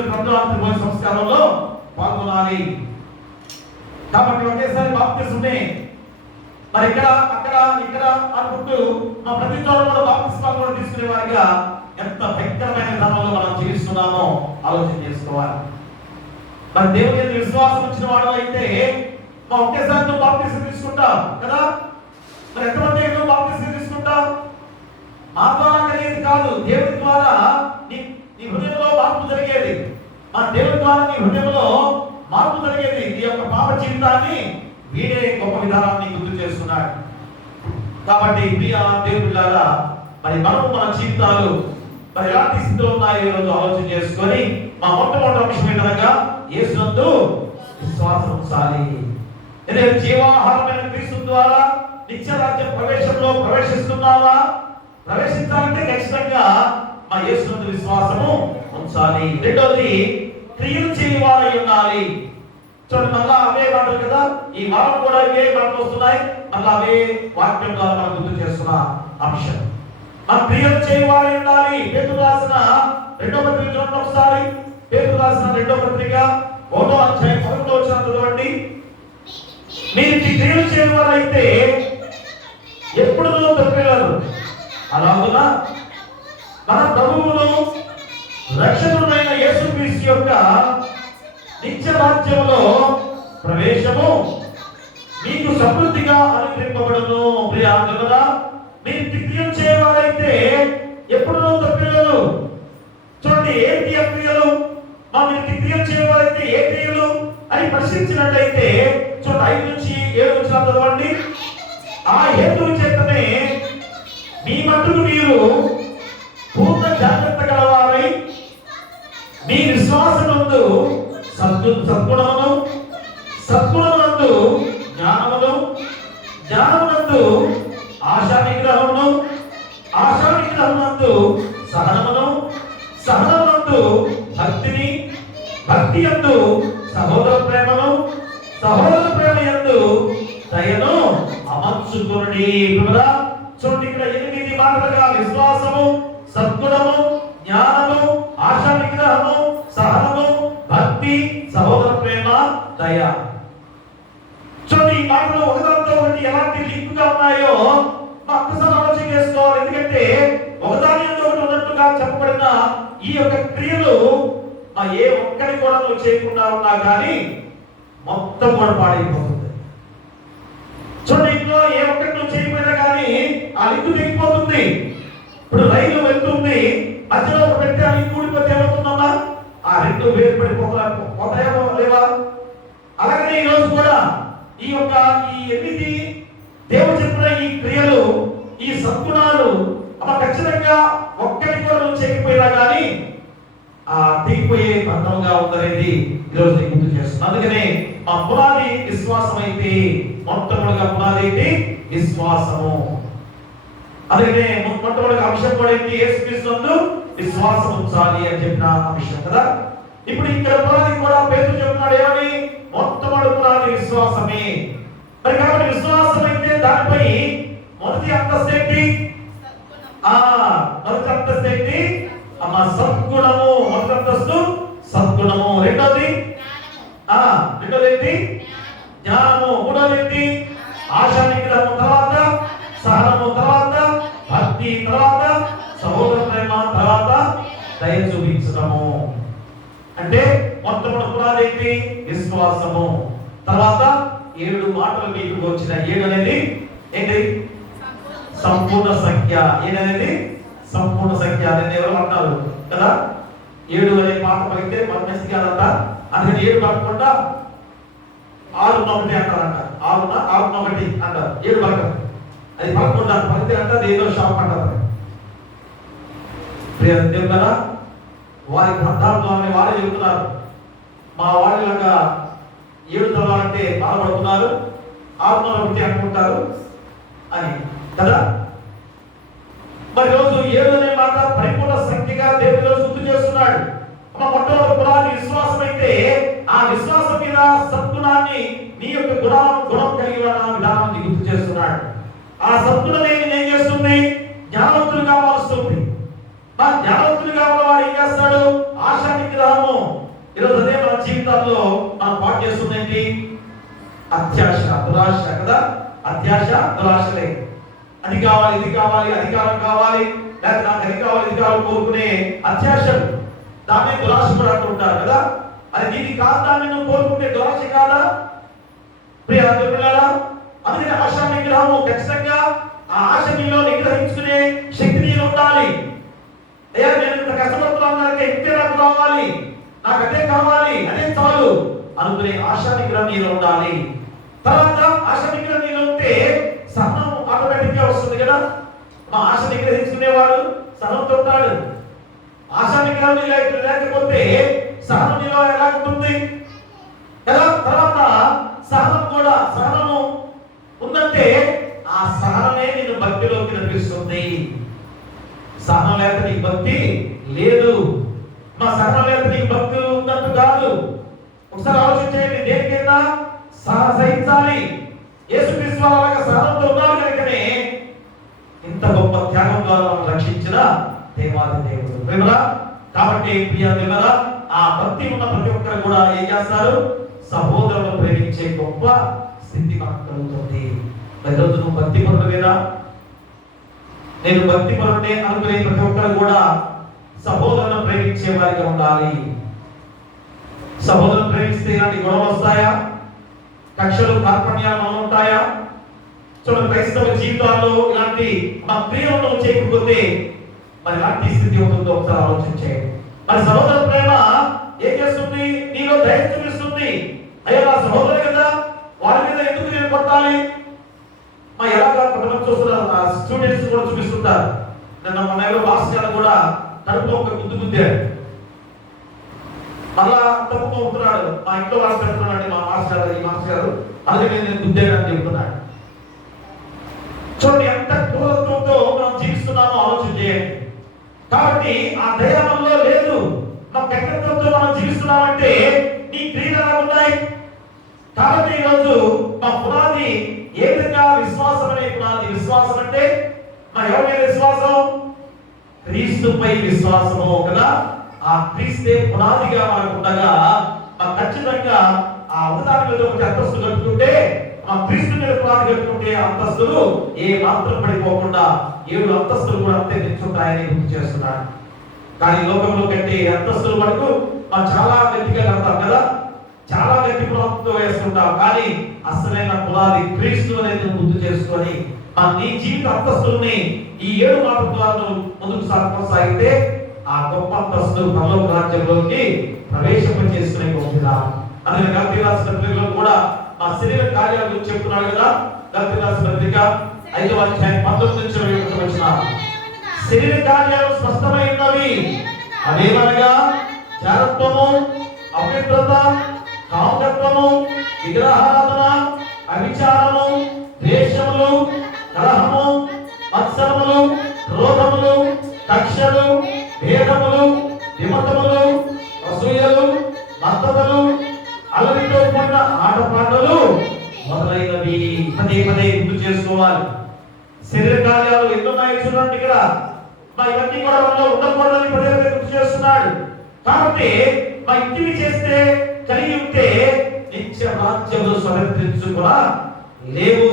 ప్రభుత్వ భోజన సంస్కారంలో పాల్గొనాలి. కాబట్టి ఒకేసారి బాప్తిస్మే మరి ఇక్కడ అక్కడ ఇక్కడ అనుకుంటూ మా ప్రతి చోట కూడా బాప్తిస్మాలు కూడా తీసుకునే వారిగా ఎంత భయంకరమైన ధనంలో మనం జీవిస్తున్నామో ఆలోచన చేసుకోవాలి. మరి దేవుని మీద విశ్వాసం వచ్చిన వాడు అయితే ఒకేసారి నువ్వు బాప్తిస్మం తీసుకుంటావు కదా. మరి ఎంతమంది నువ్వు బాప్తిస్మం తీసుకుంటావు? మా ద్వారా కలిగేది కాదు, దేవుని ద్వారా నీ హృదయంలో మార్పు జరిగేది. మా దేవుని ద్వారా నీ హృదయంలో మార్పు జరిగేది. నీ యొక్క పాప జీవితాన్ని వీడే గొప్ప విధానాన్ని గుర్తు చేస్తున్నాడు. కాబట్టి ప్రియా దేవులారా, మరి మనము మన జీవితాలు మరి ఎలాంటి స్థితిలో ఉన్నాయో ఈరోజు ఆలోచన చేసుకొని మా మొట్టమొదటి అంశం ఏంటనగా యేసునందు విశ్వాసం ఉంచాలి. జీవాహారమైన క్రీస్తు ద్వారా నిత్యరాజ్య ప్రవేశంలో ప్రవేశిస్తున్నావా? ప్రవేశించాలంటే ఖచ్చితంగా మా యేసునందు విశ్వాసము ఉంచాలి. రెండోది, క్రియలు చేయవారై ఉండాలి. చూడండి, మళ్ళా అవే మాటలు కదా, ఈ వారం కూడా అవే మాటలు వస్తున్నాయి. మళ్ళా అవే వాక్యం ద్వారా మనం గుర్తు చేస్తున్న అంశం. మన క్రియలు చేయవారై ఉండాలి. పేతురు రాసిన 2వ పత్రిక చూడండి ఒకసారి. పేతురు రాసిన 2వ పత్రిక 1వ అధ్యాయం 11వ వచనం చదవండి. మీరు క్రియలు చేయవారైతే ఎప్పుడు తప్పిరారు. అలాగున మన ప్రభువును రక్షకుడైన యేసుక్రీస్తు యొక్క నిత్య రాజ్యములో ప్రవేశము మీకు సమృద్ధిగా అనుగ్రహింపబడును. ప్రియాదులారా, మీరు క్రియలు చేయవారైతే ఎప్పుడు తప్పిరారు. చూడండి, ఏంటి ఆ క్రియలు? మీరు క్రియలు చేయవారైతే ఏ క్రియలు అని ప్రశ్నించినట్లయితే చూడండి 5 నుంచి 7 వచనాలు చదవండి. ఆ హేతువు చేతనే మీ మట్టుకు మీరు పూర్ణ జాగ్రత్త గలవారై మీ విశ్వాసమునందు సద్గుణమును, సద్గుణమునందు జ్ఞానమును, జ్ఞానమునందు ఆశా నిగ్రహమును, ఆశా నిగ్రహమునందు సహనమును, సహనమునందు భక్తిని, భక్తి యందు సహోదర ప్రేమను, సహోదర ప్రేమ యందు దయను అమర్చుకొనుడి. చూడండి, ఇక్కడ 8 మాటలుగా విశ్వాసము, సద్గుణము, జ్ఞానము, ఆశా నిగ్రహము, సహనము, భక్తి, సహోదర ప్రేమ, దయ. చూడండి, ఈ మాటలు ఒకదానితో ఒకటి ఎలాంటి లింకుగా ఉన్నాయో ఒక్కసారి ఆలోచన చేసుకోవాలి. ఎందుకంటే ఒకదాని ఒకటి ఉన్నట్టుగా చెప్పబడిన ఈ యొక్క క్రియలు ఏ ఒక్కరి కూడా నువ్వు చేయకుండా ఉన్నా కానీ మొత్తం కూడా పాడైపోతుంది. చూడండి, ఇంట్లో ఏ ఒక్కటి నువ్వు చేయకపోయినా కానీ ఆ లింకు తెగిపోతుంది. ఇప్పుడు రైలు వెళ్తుంది, మధ్యలో ఒక పెట్టి ఆ లింకు ఊడిపోతే ఏమవుతుందమ్మా? ఆ 2 వేరు పడిపోతాయో లేవా? అలాగనే ఈ రోజు కూడా ఈ 8 దేవుడు చెప్పిన ఈ క్రియలు, ఈ సద్గుణాలు ఖచ్చితంగా ఒక్కటి కూడా నువ్వు చేయకపోయినా కానీ ఆ తెగిపోయే బంధంగా ఉందనేది ఈరోజు నేను గుర్తు చేస్తున్నాను. అందుకనే మా పునాది విశ్వాసం అయితే, మొట్టమొదటిగా పునాది అయితే విశ్వాసము. అందుకనే మొట్టమొదటిగా అంశం కూడా ఏంటి? యేసుక్రీస్తునందు విశ్వాసం ఉంచాలి అని చెప్పిన అంశం కదా. ఇప్పుడు ఇక్కడ పునాది కూడా పేతురు చెప్తున్నాడు ఏమని? మొట్టమొదటి పునాది విశ్వాసమే. మరి కాబట్టి విశ్వాసం అయితే దానిపై మొదటి అంతస్తు ఏంటి? మొదటి అంతస్తు ఏంటి? సద్గుణము. మొదటి అంతస్తు సద్గుణము. రెండోది ఏంటి? జ్ఞానము. మూడోది ఏంటి? ఆశా నిగ్రహము. తర్వాత సహనము. తర్వాత భక్తి. తర్వాత సహోదర ప్రేమ. తర్వాత దయ చూపించడము. అంటే మొట్టమొదటి పునాది ఏంటి? విశ్వాసము. తర్వాత 7 మాటలు మీకు వచ్చిన 7 అనేది ఏంటి? సంపూర్ణ సంఖ్య. ఏదనేది సంపూర్ణ సంఖ్య. అనేది ఎవరు అంటారు కదా? 7 అనే మాట పలికితే మంచిది కాదంతా అందుకని 7 పలకకుండా 6-1 అంటారంట. 6-1 అంటారు. 7 పలకం అది పలకకుండా పలితే అంటారు ఏదో షాప్ అంటారు. ప్రియం కదా, వారి గ్రంథాల ద్వారా వారే చెబుతున్నారు మా వాళ్ళలాగా 7 చదవాలంటే బాధపడుతున్నారు, 6-1 అనుకుంటారు అని కదా. మరి రోజు 7 అనే మాట పరిపూర్ణ సంఖ్యగా దేవుడు రోజు గుర్తు చేస్తున్నాడు. మొట్టమొదటి పునాది విశ్వాసం అయితే ఆ విశ్వాసం మీద సద్గుణాన్ని నీ యొక్క గుణం కలిగి ఉన్న విధానాన్ని గుర్తు చేస్తున్నాడు. ఆ సద్గుణమే ఏం చేస్తుంది? జ్ఞానవంతులుగా మారుస్తుంది. ఆ జ్ఞానవంతులుగా ఉన్నవాడు ఏం చేస్తాడు? ఆశా నిగ్రహము. ఈరోజు అదే మన జీవితాల్లో మనం పాటు చేస్తుంది అత్యాశ, దురాశ కదా. అత్యాశ, దురాశలే. అది కావాలి, ఇది కావాలి, అధికారం కావాలి, లేదా నాకు అది కావాలి, ఇది కావాలి కోరుకునే అత్యాశలు, దాన్ని దురాశ కూడా అంటుంటారు కదా. అది నీది కాదు, దాన్ని నువ్వు కోరుకునే దురాశ కాదా ప్రియ పిల్లలా? అందుకని ఆశా నిగ్రహము ఖచ్చితంగా ఆ ఆశ నీలో నిగ్రహించుకునే శక్తి నీలో ఉండాలి. అయ్యా నేను ఇంత కష్టపడుతున్నాను, ఇంతే నాకు కావాలి, నాకు అదే కావాలి, అదే చాలు అనుకునే ఆశా నిగ్రహం నీలో ఉండాలి. తర్వాత ఆశా నిగ్రహం నీలో ఉంటే సహనం ఆటోమేటిక్ గా వస్తుంది కదా. మా ఆశ నిగ్రహించుకునేవాడు సహనంతో ఉంటాడు. ఆశా నిగ్రహం లేకపోతే సహనం నీలో ఎలా ఉంటుంది కదా. తర్వాత సహనము ఉందంటే ఆ సహనమే నేను భక్తిలోకి నడిపిస్తుంది. సహనం లేక నీకు భక్తి లేదు. మా సహనం లేక నీకు భక్తి ఉన్నట్టు కాదు. ఒకసారి ఆలోచించండి, దేనికైనా సహించాలి. యేసుక్రీస్తు వారిలాగా సహనంతో ఉన్నారు కనుకనే ఇంత గొప్ప త్యాగం ద్వారా మనం రక్షించిన దేవాది దేవుడు ప్రేమరా. కాబట్టి ప్రియ ప్రేమరా, ఆ భక్తి ఉన్న ప్రతి ఒక్కరు కూడా ఏం చేస్తారు? సహోదరులను ప్రేమించే గొప్ప స్థితి మనకు కలుగుతుంది. ఈరోజు నువ్వు భక్తి పరుడువేనా? నేను భక్తి పరుడే అనుకునే ప్రతి ఒక్కరు కూడా సహోదరులను ప్రేమించే వారిగా ఉండాలి. సహోదరులను ప్రేమిస్తే ఇలాంటి గొడవలు వస్తాయా? కక్షలు, కార్పణ్యాలు ఉంటాయా? చూడండి, క్రైస్తవ జీవితాల్లో ఇలాంటి మన ప్రియులను చేయకపోతే మరి ఎలాంటి స్థితి ఉంటుందో ఒకసారి ఆలోచించేయండి. మరి సహోదర ప్రేమ ఏం చేస్తుంది? నీలో ధైర్యం చూపిస్తుంది. అయ్యో నా సహోదరు కదా, వారి మీద ఎందుకు నేను కొట్టాలి? మా ఎలాగా కొంతమంది చూస్తున్నారు, స్టూడెంట్స్ కూడా చూపిస్తుంటారు. నిన్న మన ఎవరో మాస్టర్ కూడా కడుపులో ఒక గుద్దాడు, మళ్ళా తప్పు అవుతున్నాడు. మా ఇంట్లో వాళ్ళు పెడుతున్నాడు, మా మాస్టర్ ఈ మాస్టర్ అందుకే నేను గుద్దాడు అని చెప్తున్నాడు. చూడండి ఎంత క్రూరత్వంతో మనం జీవిస్తున్నామో ఆలోచన చేయండి. కాబట్టి ఆ దైవంలో లేదు. మన కఠినత్వంతో మనం జీవిస్తున్నామంటే నీ క్రియలు ఎలా ఉన్నాయి? కాబట్టి ఈరోజు మా పునాది ఏ విధంగా విశ్వాసం అనే పునాది. విశ్వాసం అంటే మా ఎవరి మీద విశ్వాసం? క్రీస్తుపై విశ్వాసము కదా. ఆ క్రీస్తే పునాదిగా మనకు ఉండగా ఖచ్చితంగా ఆ ఉన్నతాన్ని మీద ఒక అంతస్తు కట్టుకుంటే, ఆ క్రీస్తు మీద పునాది కట్టుకుంటే అంతస్తులు ఏ మాత్రం పడిపోకుండా 7 అంతస్తులు కూడా అంతే నిల్చుంటాయని గుర్తు చేస్తున్నాడు. కానీ లోకంలో కట్టే అంతస్తులు మనకు చాలా గట్టిగా కడతాం కదా, చాలా గట్టి పునాదితో వేసుకుంటాం. కానీ అసలైన పునాది క్రీస్తు అనేది గుర్తు చేసుకొని నీ జీవిత అంతస్తుల్ని ఈ 7 మాటల ద్వారా ముందుకు కొనసాగితే ఆ గొప్ప అంతస్తు పరలోక రాజ్యంలోకి ప్రవేశింపచేసుకునే గొప్పగా. అందుకని గలతీ రాసిన పత్రికలో కూడా ఆ శరీర కార్యాల గురించి చెప్తున్నాడు కదా. గలతీ రాసిన పత్రిక 5వ అధ్యాయం 19 నుంచి 21 వచనాలు. శరీర కార్యాలు స్పష్టమైనవి. అవేమనగా జారత్వము, అపవిత్రత, కామకత్వము, విగ్రహారాధన, అవిచారము, ద్వేషములు, కలహము, మత్సరములు, క్రోధములు, కక్షలు, భేదములు, విమతములు, అసూయలు, మత్తతలు, అల్లరితో కూడిన ఆటపాటలు మొదలైనవి. పదే పదే గుర్తు చేసుకోవాలి. శరీర కార్యాలు ఎన్నున్నాయో చూడండి ఇక్కడ. ఇవన్నీ కూడా మనలో ఉండకూడదని పదే పదే గుర్తు చేస్తున్నాడు. కాబట్టి మా ఇంటివి చేస్తే కలిగి ఉంటే నిత్య రాజ్యములు స్వతంత్రించుకున్నా లేవు.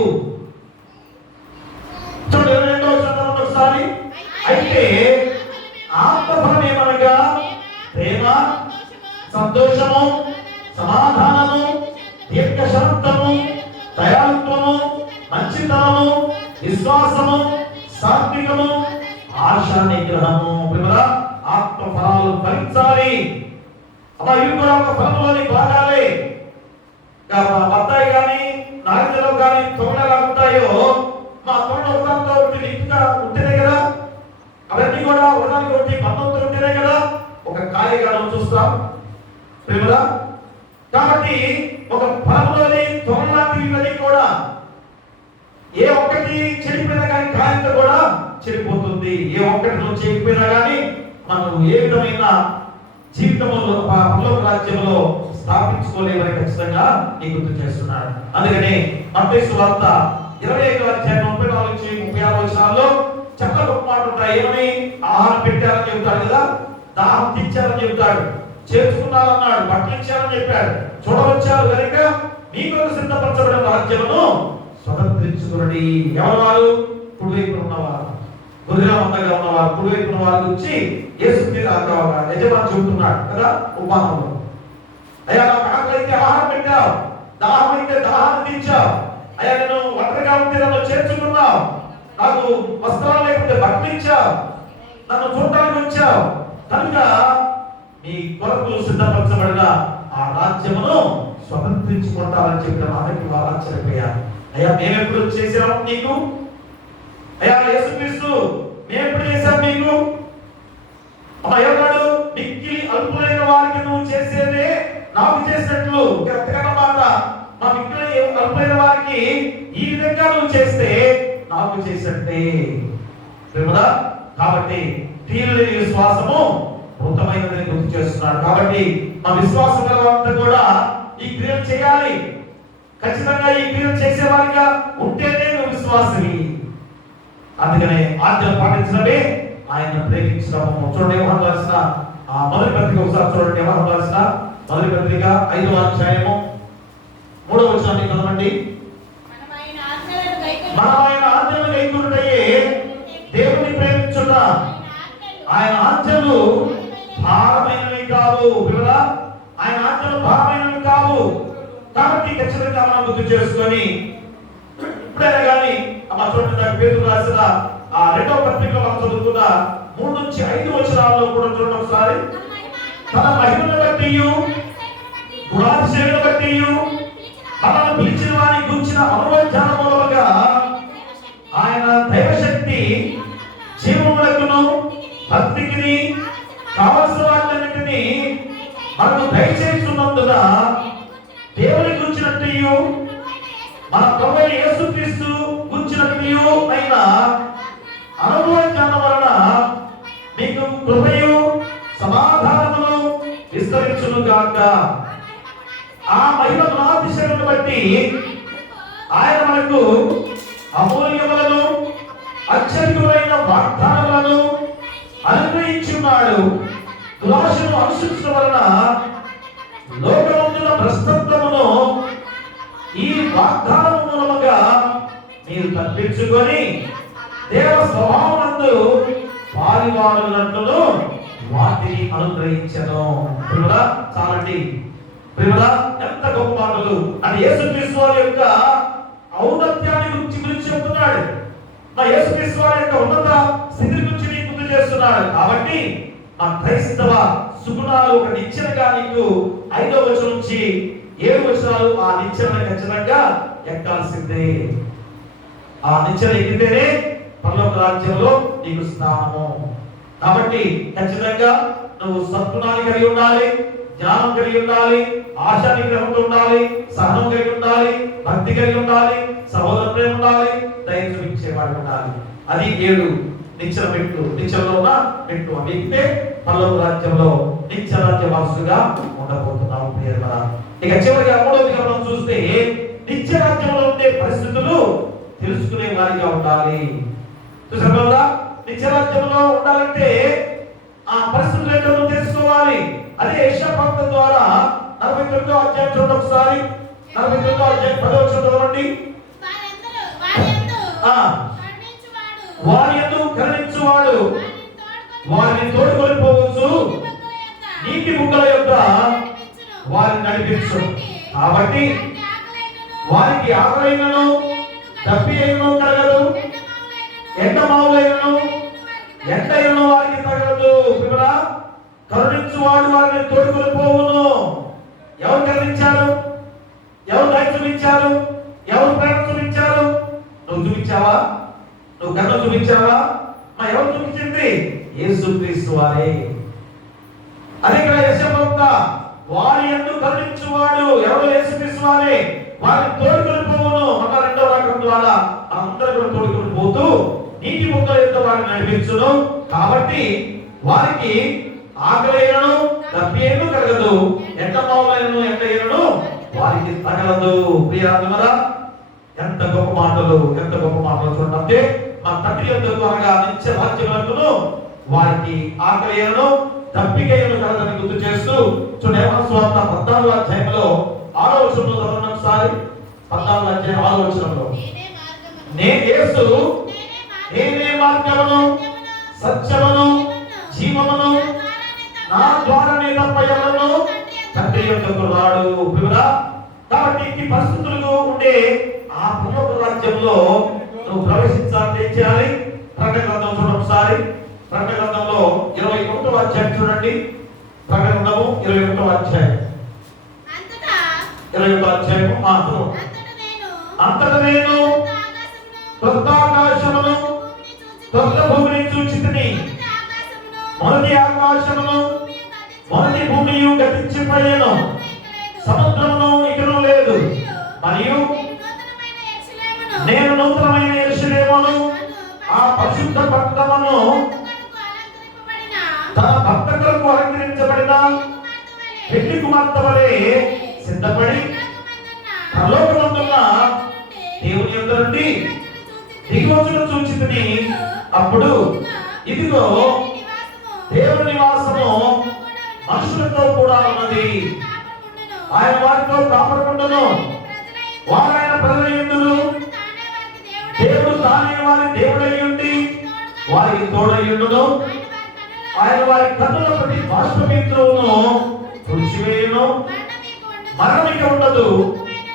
చూడండి 22వ వచనం ఒకసారి. అయితే ఆత్మఫలం ఏమనగా ప్రేమ, సంతోషము, సమాధానము, దీర్ఘశాంతము, దయాళుత్వము, మంచితనము, విశ్వాసము, సాత్వికము, ఆశా నిగ్రహము. ఆత్మఫలాలు ఫలించాలి. ఇవి కూడా ఒక ఫలంలోని భాగాలే. బత్తాయి కానీ నారింజలో కానీ తొంగలు ఎలా ఉంటాయో, మా తొండ ఒకదాంతో ఒకటి నీట్గా ఉంటేనే కదా, అవన్నీ కూడా ఒకదానికి ఒకటి బంధంతో ఉంటేనే కదా ఒక కాయగా చూస్తాం ప్రేమలా. కాబట్టి ఒక ఫలంలోని తొంగ లాంటివి ఇవన్నీ కూడా ఏ ఒక్కటి చెడిపోయినా కానీ కాయంతో కూడా చెడిపోతుంది. ఏ ఒక్కటి నువ్వు చేయకపోయినా కానీ మనం ఏ విధమైన జీవితంలో పరలోక రాజ్యంలో స్థాపించుకోలేమని ఖచ్చితంగా నీ గుర్తు చేస్తున్నాడు. అందుకని మత్తయి సువార్త 21వ అధ్యాయం 34 నుంచి 36 వచనాల్లో చాలా గొప్ప మాట ఉంటాయి. ఏమని? ఆహారం పెట్టారని చెబుతాడు కదా, దాహం తీర్చారని చెబుతాడు, చేర్చుకున్నారన్నాడు, బట్టలు ఇచ్చారని చెప్పాడు, చూడవచ్చారు కనుక మీకు సిద్ధపరచబడిన రాజ్యమును స్వతంత్రించుకుని. ఎవరు వారు? కుడివైపున ఉన్నవారు, గొర్రెల మందగా ఉన్నవారు, కుడివైపున వారి గురించి యేసు యజమాని చెబుతున్నాడు కదా ఉపమానంలో. అయ్యా నాకు ఆకలి అయితే ఆహారం పెట్టావు, దాహం అయితే దాహాన్ని తీర్చావు, అయ్యా నేను ఒంటరిగా ఉంటే నన్ను చేర్చుకున్నావు, నాకు వస్త్రాలు లేకపోతే బట్టలు ఇచ్చావు, నన్ను చూడటానికి వచ్చావు, కనుక మీ కొరకు సిద్ధపరచబడిన ఆ రాజ్యమును స్వతంత్రించుకుంటారని చెప్పిన మాటకి వారు ఆశ్చర్యపోయారు. అయ్యా మేమెప్పుడు చేసాము నీకు? అయ్యా యేసుక్రీస్తు మేమెప్పుడు చేశాం నీకు? ఎవరు? మిక్కిలి అల్పులైన వారికి నువ్వు చేసేదే నాకు చేసినట్లు. మాట, మా మిక్కిలి అల్పులైన వారికి ఈ విధంగా నువ్వు చేస్తే నాకు చేసినట్టే. కాబట్టి తీరులేని విశ్వాసము మృతమైనదని గుర్తు చేస్తున్నాడు. కాబట్టి మా విశ్వాసం గలవారంతా కూడా ఈ క్రియలు చేయాలి. ఖచ్చితంగా ఈ క్రియలు చేసేవారిగా ఉంటేనే నువ్వు విశ్వాసవి. అందుకనే ఆజ్ఞలు పాటించడమే ఆయన ప్రేమించడము. చూడండి యోహాను రాసిన మొదటి పత్రిక ఒకసారి చూడండి. యోహాను రాసిన మొదటి పత్రిక 5వ అధ్యాయము 3వ వచనాన్ని చదవండి. మనం ఆయన ఆజ్ఞలను గైకొనుటయే దేవుని ప్రేమించుట, ఆయన ఆజ్ఞలు భారమైనవి కావు. ఆయన ఆజ్ఞలు భారమైనవి కావు. కాబట్టి ఖచ్చితంగా మనం గుర్తు చేసుకొని ఇప్పుడైనా కానీ చూడండి, నాకు పేతురు రాసిన 2వ పత్రికలో మనం చదువుకున్న 3 నుంచి 5 వచనాల్లో కూడా చూడండి ఒకసారి. తన మహిమను బట్టి గుణాతిశయమును బట్టి మనల్ని పిలిచిన వారిని గురించిన అనుభవజ్ఞాన మూలముగా ఆయన దైవశక్తి జీవములకును భక్తికి కావలసిన వాటన్నిటిని మనకు దయచేస్తున్నందున దేవుని గురించినట్టు మన ప్రభువైన యేసుక్రీస్తు గురించినట్టు అయిన అనుభవ జ్ఞానం వలన మీకు కృపయు సమాధానమును విస్తరించును గాక. ఆ మహిమ గుణాతిశయమును బట్టి ఆయన మనకు అమూల్యములను అత్యధికమైన వాగ్దానములను అనుగ్రహించున్నాడు. దురాశను అనుసరించడం వలన లోకమందున భ్రష్టత్వమును ఈ వాగ్దానము మూలముగా మీరు తప్పించుకొని దేవ స్వభావమందు పాలివారులను వాటిని అనుగ్రహించను. చాలండి ప్రియులా, ఎంత గొప్ప మాటలు అని యేసుక్రీస్తు వారి యొక్క ఔన్నత్యాన్ని గురించి చెప్తున్నాడు. మా యేసుక్రీస్తు వారి యొక్క ఉన్నత స్థితి గురించి నీకు గుర్తు చేస్తున్నాడు. కాబట్టి మా క్రైస్తవ సుగుణాలు ఒక నిచ్చెనగా నీకు 5వ వచనం నుంచి 7 వచనాలు ఆ నిచ్చెన ఖచ్చితంగా ఎక్కాల్సిందే. ఆ నిచ్చెన ఎక్కితేనే పరలోక రాజ్యంలో నీకు స్థానము. కాబట్టి ఖచ్చితంగా నువ్వు సద్గుణాలు కలిగి ఉండాలి, జ్ఞానం కలిగి ఉండాలి, ఆశా నిగ్రహంతో ఉండాలి, సహనం కలిగి ఉండాలి, భక్తి కలిగి ఉండాలి, సహోదర ప్రేమ ఉండాలి, దయ చూపించేవాడు ఉండాలి. అది 7 నిత్య మెట్టు, నిత్యంలో ఉన్న మెట్టు. అవి ఎక్కితే పరలోక రాజ్యంలో నిత్య రాజ్య వారసుగా ఉండబోతున్నావు ప్రియరా. ఇక చివరిగా 3వదిగా మనం చూస్తే నిత్య రాజ్యంలో ఉండే పరిస్థితులు తెలుసుకునే వారిగా ఉండాలి. చూసారు కదా, నిత్య రాజ్యంలో ఉండాలంటే ఆ పరిస్థితులు ఏంటో తెలుసుకోవాలి. అదే యెషయా ప్రవక్త ద్వారా 49వ అధ్యాయం చూడండి ఒకసారి. 49వ అధ్యాయం 10వ వచనం చదవండి. వారి యందు కరుణించువాడు వారిని తోడుకొని పోవచ్చు, నీటి బుగ్గల యొక్క వారిని నడిపించు. కాబట్టి వారికి ఆకలైనను దప్పియైనను కలగదు, ఎండమావులైనను ఎండైనను వారికి తగలదు. కరుణించువాడు వారిని తోడుకొని పోవును. ఎవరు కరుణించారు? ఎవరు దయ చూపించారు? ఎవరు ప్రేమ చూపించారు? నువ్వు చూపించావా? నువ్వు కరుణ చూపించావా? ఎవరు చూపించింది? యేసుక్రీస్తు వారే. అదే ఇక్కడ యెషయా వారి యందు కరుణించువాడు ఎవరు? యేసుక్రీస్తు వారే. వారిని తోడుకొని పోవును. మన రెండవ రకం ద్వారా అందరూ కూడా తోడుకొని పోతూ నీటి బుగ్గల యొక్క వారిని నడిపించును. కాబట్టి వారికి ఆకలిను తప్పియేను కలగదు, ఎంత మావులైనను ఎంత ఏనును వారికి తగలదు. ప్రియాత్మరా, ఎంత గొప్ప మాటలు, ఎంత గొప్ప మాటలు చూడండి. మన తండ్రి యొద్దకు అనగా నిత్య రాజ్యమునకును వారికి ఆకలిను తప్పికయను కలదని గుర్తు చేస్తూ చూడండి. యోహాను సువార్త 14వ అధ్యాయంలో 6వ వచనంలో చదవండి ఒకసారి. 14వ అధ్యాయం 6వ వచనంలో, యేసు నేనే మార్గమును సత్యమును జీవమును, నా ద్వారానే తప్ప ఎవరును తండ్రి యొద్దకు రాడు. కాబట్టి ఈ పరిస్థితులకు ఉండే ఆ పరలోక రాజ్యంలో నువ్వు ప్రవేశించాలంటే ఏం చేయాలి? ప్రకటన గ్రంథం చూడండి ఒకసారి. ప్రకటన గ్రంథంలో 21వ అధ్యాయం చూడండి. ప్రకటన గ్రంథము 21వ అధ్యాయం 21వ అధ్యాయం. అంతటా నేను కొత్త ఆకాశమును కొత్త భూమిని చూచితిని. మొదటి ఆకాశమును మొదటి భూమియు గతించిపోయెను, సముద్రమును ఇకను లేదు. మరియు నేను నూతనమైన యెరూషలేమును ఆ పరిశుద్ధ పట్టణమును తన భర్త కొరకు అలంకరించబడిన పెళ్లి కుమార్తె వలె సిద్ధపడి పరలోకమందున్న దేవుని యొద్ద నుండి దిగివచ్చుట చూచితిని. అప్పుడు ఇదిగో దేవుని నివాసము మనుషులతో కూడా ఉన్నది. ఆయన వారితో కాపాడుకుంటును. వారు ఆయన ప్రజలయ్యుందురు. దేవుడు తానే వారి దేవుడై ఉండి వారికి తోడయ్యుండును. ఆయన వారి కన్నుల ప్రతి బాష్పమిత్రువును తుడిచివేయును. మరణమిక ఉండదు.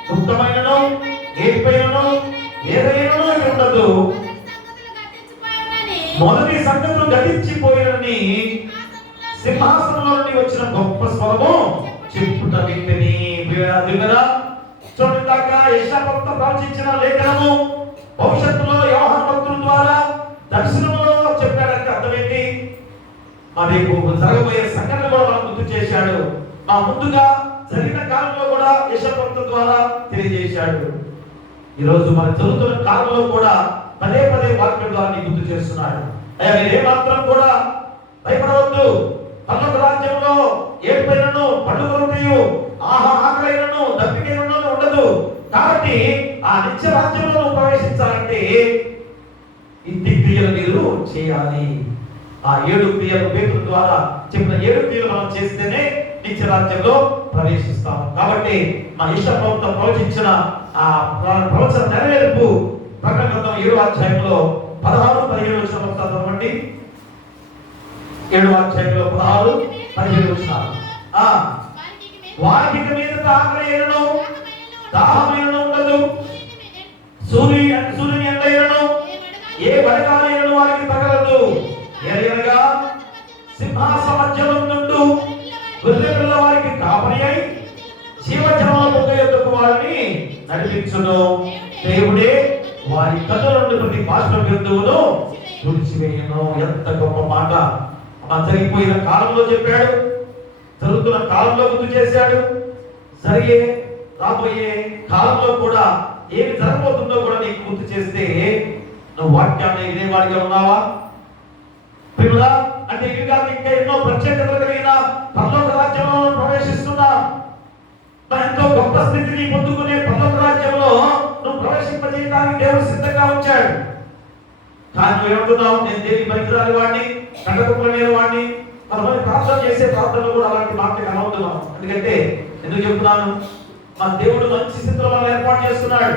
దుఃఖమైనను ఏడ్పైనను ఏదైనను ఉండదు. మొదటి సంగతులు గతించిపోయినని సింహాసనంలో నుండి వచ్చిన గొప్ప స్వరము చెప్పుట వింటిని. చూడండి, దాకా యెషయా భక్తుడు ప్రవచించిన లేఖనము భవిష్యత్తులో యోహాను భక్తుల ద్వారా దర్శనములో చెప్పాడంటే అర్థం ఏంటి? మరి జరగబోయే సంఘటన కూడా మనం గుర్తు చేశాడు. ఆ ముందుగా జరిగిన కాలంలో కూడా యెషయా భక్తుల ద్వారా తెలియజేశాడు. ఈరోజు మనం చదువుతున్న కాలంలో కూడా పదే పదే వాక్యం ద్వారా నీకు గుర్తు చేస్తున్నాడు. అయ్యా, మీరే మాత్రం కూడా భయపడవద్దు. పరలోక రాజ్యంలో ఏడుపైనను పండుగలు ఆకలైనను దప్పికైనను ఉండదు. కాబట్టి ఆ నిత్య రాజ్యంలో ప్రవేశించాలంటే ఇంటి క్రియలు మీరు చేయాలి. ఆ 7 క్రియలు పేతురు ద్వారా చెప్పిన 7 క్రియలు మనం చేస్తేనే నిత్య రాజ్యంలో ప్రవేశిస్తాం. కాబట్టి మా యెషయా ప్రవక్త ప్రవచించిన ఆ ప్రవచన నెరవేర్పు ప్రకటన గ్రంథం 7వ అధ్యాయంలో 16-17 వచనాలు చదవండి. 7వ అధ్యాయంలో 16-17 వచనాలు. వారికి మీద ఆకలిను దాహమైనను ఉండదు. సూర్యుని ఎండైనను ఏ బడగాలైనను వారికి తగలదు. ఏలయనగా సింహాసన మధ్యలో నుండు గొర్రె పిల్ల వారికి కాపరి అయి జీవజలముల బుగ్గ యొద్దకు వారిని నడిపించును. దేవుడే వారి కన్నుల నుండి ప్రతి బాష్ప బిందువును తుడిచివేయును. ఎంత గొప్ప మాట! జరిగిపోయిన కాలంలో చెప్పాడు, జరుగుతున్న కాలంలో గుర్తు చేశాడు. జరిగే రాబోయే కాలంలో కూడా ఏమి జరగబోతుందో కూడా నీకు గుర్తు చేస్తే నువ్వు వాక్యాన్ని వినేవాడిగా ఉన్నావా? ప్రియులా, అంటే ఇంకా ఎన్నో ప్రత్యేకతలు కలిగిన పరలోక రాజ్యంలో ప్రవేశిస్తున్నా. ఎంతో గొప్ప స్థితిని పొందుకునే పరలోక రాజ్యంలో నువ్వు ప్రవేశింపజేయడానికి దేవుడు సిద్ధంగా ఉంచాడు. కానీ నువ్వు ఏమంటున్నావు? నేను దేని పనికిరాని వాడిని, కంటకులేని వాడిని. మనం ప్రార్థన చేసే ప్రార్థనలు కూడా అలాంటి మాటలు కనవుతున్నాం. ఎందుకంటే ఎందుకు చెప్తున్నాను? మా దేవుడు మంచి స్థితిలో మనం ఏర్పాటు చేస్తున్నాడు.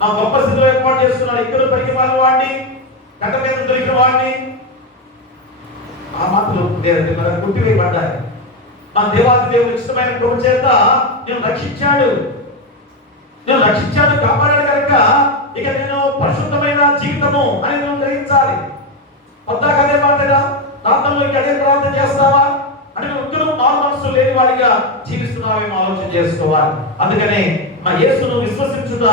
మా గొప్ప స్థితిలో ఏర్పాటు చేస్తున్నాడు. ఇద్దరు పనికి మాలిన వాడిని, కంట మీద దొరికిన వాడిని, ఆ మాటలు గుర్తివేయబడ్డాయి. మా దేవాది దేవుడు ఇష్టమైన ప్రభు చేత నేను రక్షించాడు, కాపాడాడు కనుక ఇక నేను పరిశుద్ధమైన జీవితము అని నువ్వు గ్రహించాలి. పొద్దాక అదే మాటగా ప్రార్థనలో ఇక అదే ప్రార్థన చేస్తావా? అంటే నువ్వు మారు మనసు లేని వాడిగా జీవిస్తున్నావేమో ఆలోచన చేసుకోవాలి. అందుకనే మా యేసును విశ్వసించుట,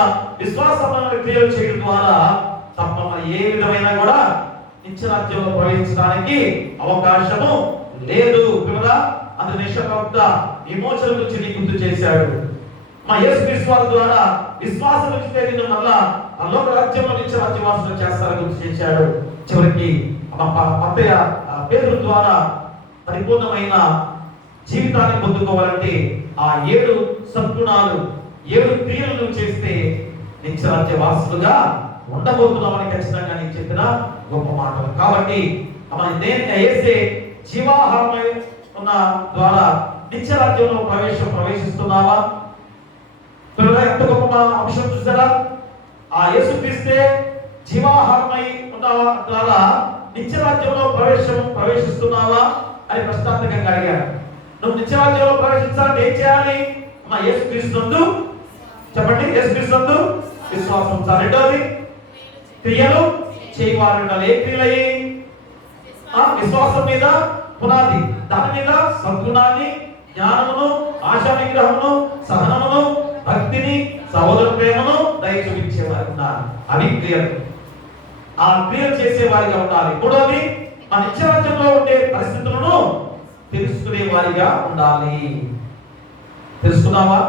విశ్వాసమైన క్రియలు చేయడం ద్వారా తప్ప మరి ఏ విధమైన కూడా నిత్యరాజ్యంలో ప్రవేశించడానికి అవకాశము లేదు కదా. అందుకని యెషయా విమోచన గురించి నీకు గుర్తు చేశాడు. మా యేసు క్రీస్తు ద్వారా విశ్వాసం ఉంచితే నిన్ను మళ్ళా పరలోక రాజ్యంలో నిత్యరాజ్యవాసులు చేస్తారని గుర్తు చేశాడు. చివరికి మత్తయి పేతురు ద్వారా పరిపూర్ణమైన జీవితాన్ని పొందుకోవాలంటే ఆ 7 సద్గుణాలు 7 క్రియలు చేస్తే నిత్యరాజ్యవాసులుగా ఉండబోతున్నామని ఖచ్చితంగా నీకు చెప్పిన గొప్ప మాటలు. కాబట్టి యేసే జీవాహారమై ఉన్న ద్వారా నిత్యరాజ్యంలో ప్రవేశిస్తున్నావా? ఎంత గొప్ప అంశం చూసారా? ఆ యేసు క్రీస్తే జీవాహారమై ఉన్న ద్వారా నిత్యరాజ్యంలో ప్రవేశిస్తున్నావా అని ప్రశ్నార్థకంగా అడిగాడు. నువ్వు నిత్యరాజ్యంలో ప్రవేశించాలంటే ఏం చేయాలి? మా యేసు క్రీస్తునందు చెప్పండి, యేసు క్రీస్తునందు విశ్వాసం ఉంచాలి. రెండోది క్రియలు చేయవారు ఉండాలి. ఏ క్రియలయ్యి? విశ్వాసం మీద పునాది, దాని మీద సద్గుణాన్ని, జ్ఞానమును, ఆశా నిగ్రహమును, సహనమును, భక్తిని, సహోదర ప్రేమను దయ చూపించేవారు ఉండాలి. అవి క్రియలు. ఆ క్రియలు చేసేవారిగా ఉండాలి. మూడోది మన నిత్యరాజ్యంలో ఉండే పరిస్థితులను తెలుసుకునే వారిగా ఉండాలి. తెలుసుకున్నావా?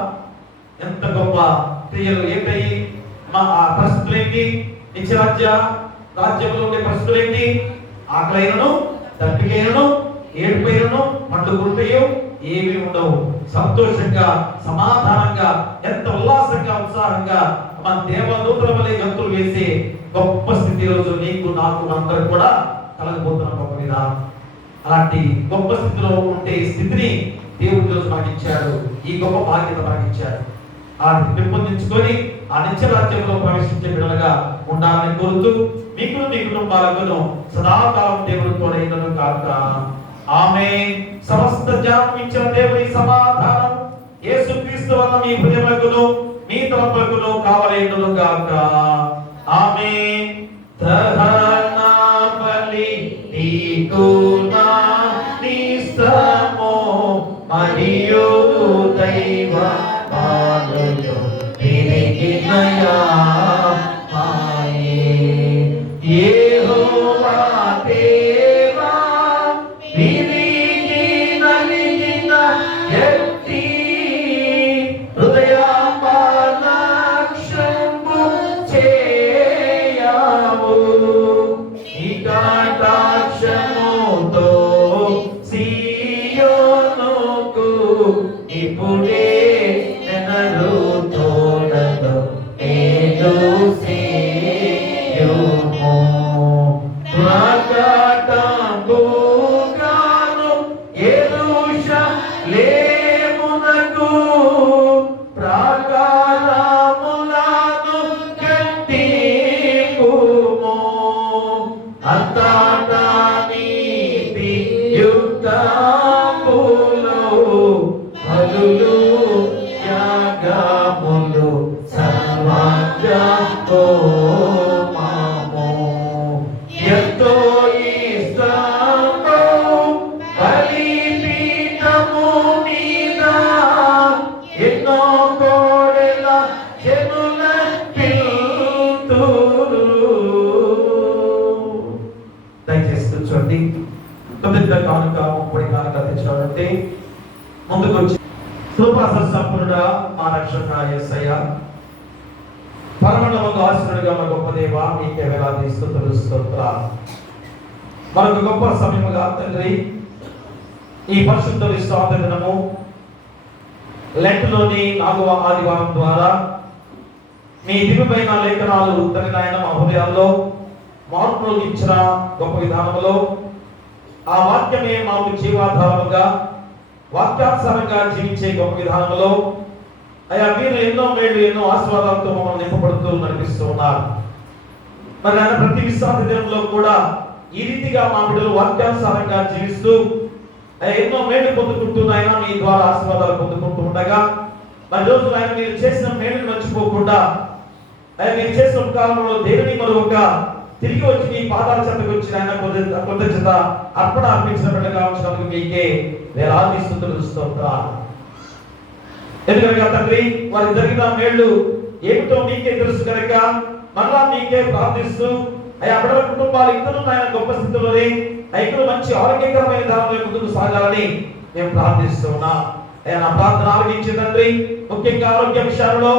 ఎంత గొప్ప క్రియలు ఏంటయి? మా పరిస్థితులు ఏంటి? రాజ్యంలో ఉండే పరిస్థితులు ఏంటి? ఆకలైనను, దప్పికైనను, ఏడుపైనను, పండ్లు గుంటయో ఏమీ ఉండవు. సంతోషంగా, సమాధానంగా, ఎంత ఉల్లాసంగా, ఉత్సాహంగా మన దేవదూతల వలె గంతులు వేసే గొప్ప స్థితి రోజు నీకు, నాకు, అందరూ కూడా కలగబోతున్న గొప్ప విధానం. అలాంటి గొప్ప స్థితిలో ఉండే స్థితిని దేవుడి రోజు మనకి ఇచ్చాడు. ఈ గొప్ప బాధ్యత మనకి ఇచ్చాడు. ఆ పెంపొందించుకొని ఆ నిత్యరాజ్యంలో ప్రవేశించే బిడ్డలుగా ఉండాలని కోరుతూ మీకు, మీ కుటుంబాలకు సదాకాలం దేవుడు తోడైనను కాక. ఆమేన్. సమస్త జ్ఞానం ఇచ్చిన దేవుని సమాధానం యేసుక్రీస్తు వల్ల మీ హృదయములకు, మీ తలంపులకు కావలేనును గాక. ఆమేన్. దహన బలి నీకు నా నిస్తమో మరియు దైవ పాదులు తిరిగినయా మాయే. యెహోవా దేవా విరిగి నలిగిన ఎత్తి హృదయపాలక్షంబు చేయవు. నీ కటాక్షముతో సీయోనుకు ఇప్పుడే నెనరు తోడదు ఏడు సేయుము. ప్రకటంబుగాను యెరూషలేమునకు ప్రాకారములను కట్టింపుము. అంతటా నీతి యుక్తములు బలులు యాగములు సర్వాంగహోమము ఎంతో ఇష్టము. బలిపీఠము మీద ఎన్నో కోడెల జనుల పిలుతురు. దయచేసి కూర్చోండి. తొమ్మిది కానుక, ముప్పై కానుక తెచ్చాడంటే ముందుకు వచ్చి కృపాసన సంపన్నుడా మా రక్షక యేసయ్య, పరమనముగా ఆశీనుడిగా మా గొప్ప దేవా, నీకే వేలాది స్తుతులు స్తోత్రాలు. మరొక గొప్ప సమయముగా తండ్రి, ఈ పరిశుద్ధ విశ్రాంతి దినము లెంట్లోని 4వ ఆదివారం ద్వారా మీ దివ్యమైన లేఖనాలు తండ్రి నాయన మా హృదయాల్లో మార్పులు ఇచ్చిన గొప్ప విధానంలో ఆ వాక్యమే మాకు జీవాధారముగా, వాక్యానుసారంగా జీవించే గొప్ప విధానంలో అయ్యా మీరు ఎన్నో మేళ్ళు, ఎన్నో ఆశీర్వాదాలతో మమ్మల్ని నింపబడుతూ నడిపిస్తూ ఉన్నారు. మరి ఆయన ప్రతి విశ్రాంతి దినంలో కూడా ఈ రీతిగా మా బిడ్డలు వాక్యానుసారంగా జీవిస్తూ ఎన్నో మేళ్ళు పొందుకుంటూ ఆయన మీ ద్వారా ఆశీర్వాదాలు పొందుకుంటూ ఉండగా, మరి రోజు ఆయన మీరు చేసిన మేలుని మర్చిపోకుండా ఆయన మీరు చేసిన కాలంలో దేవుని మరొక తిరిగి వచ్చి మీ పాదాల చెంతకు వచ్చిన ఆయన కృతజ్ఞత అర్పణ అర్పించిన బిడ్డగా ఉంచినందుకు మీకే వేలాది స్తుతులు స్తోత్రాలు. ఎందుకనగా తండ్రి వారికి జరిగిన మేళ్ళు ఏమిటో నీకే తెలుసు కనుక మరలా నీకే ప్రార్థిస్తూ అయ్యా బిడ్డల కుటుంబాలు ఇద్దరు ఆయన గొప్ప స్థితిలోనే ఇద్దరు మంచి ఆరోగ్యకరమైన దానిలో ముందుకు సాగాలని మేము ప్రార్థిస్తున్నాం. అయ్యా నా ప్రార్థన ఆలకించే తండ్రి, ముఖ్యంగా ఆరోగ్య విషయాలలో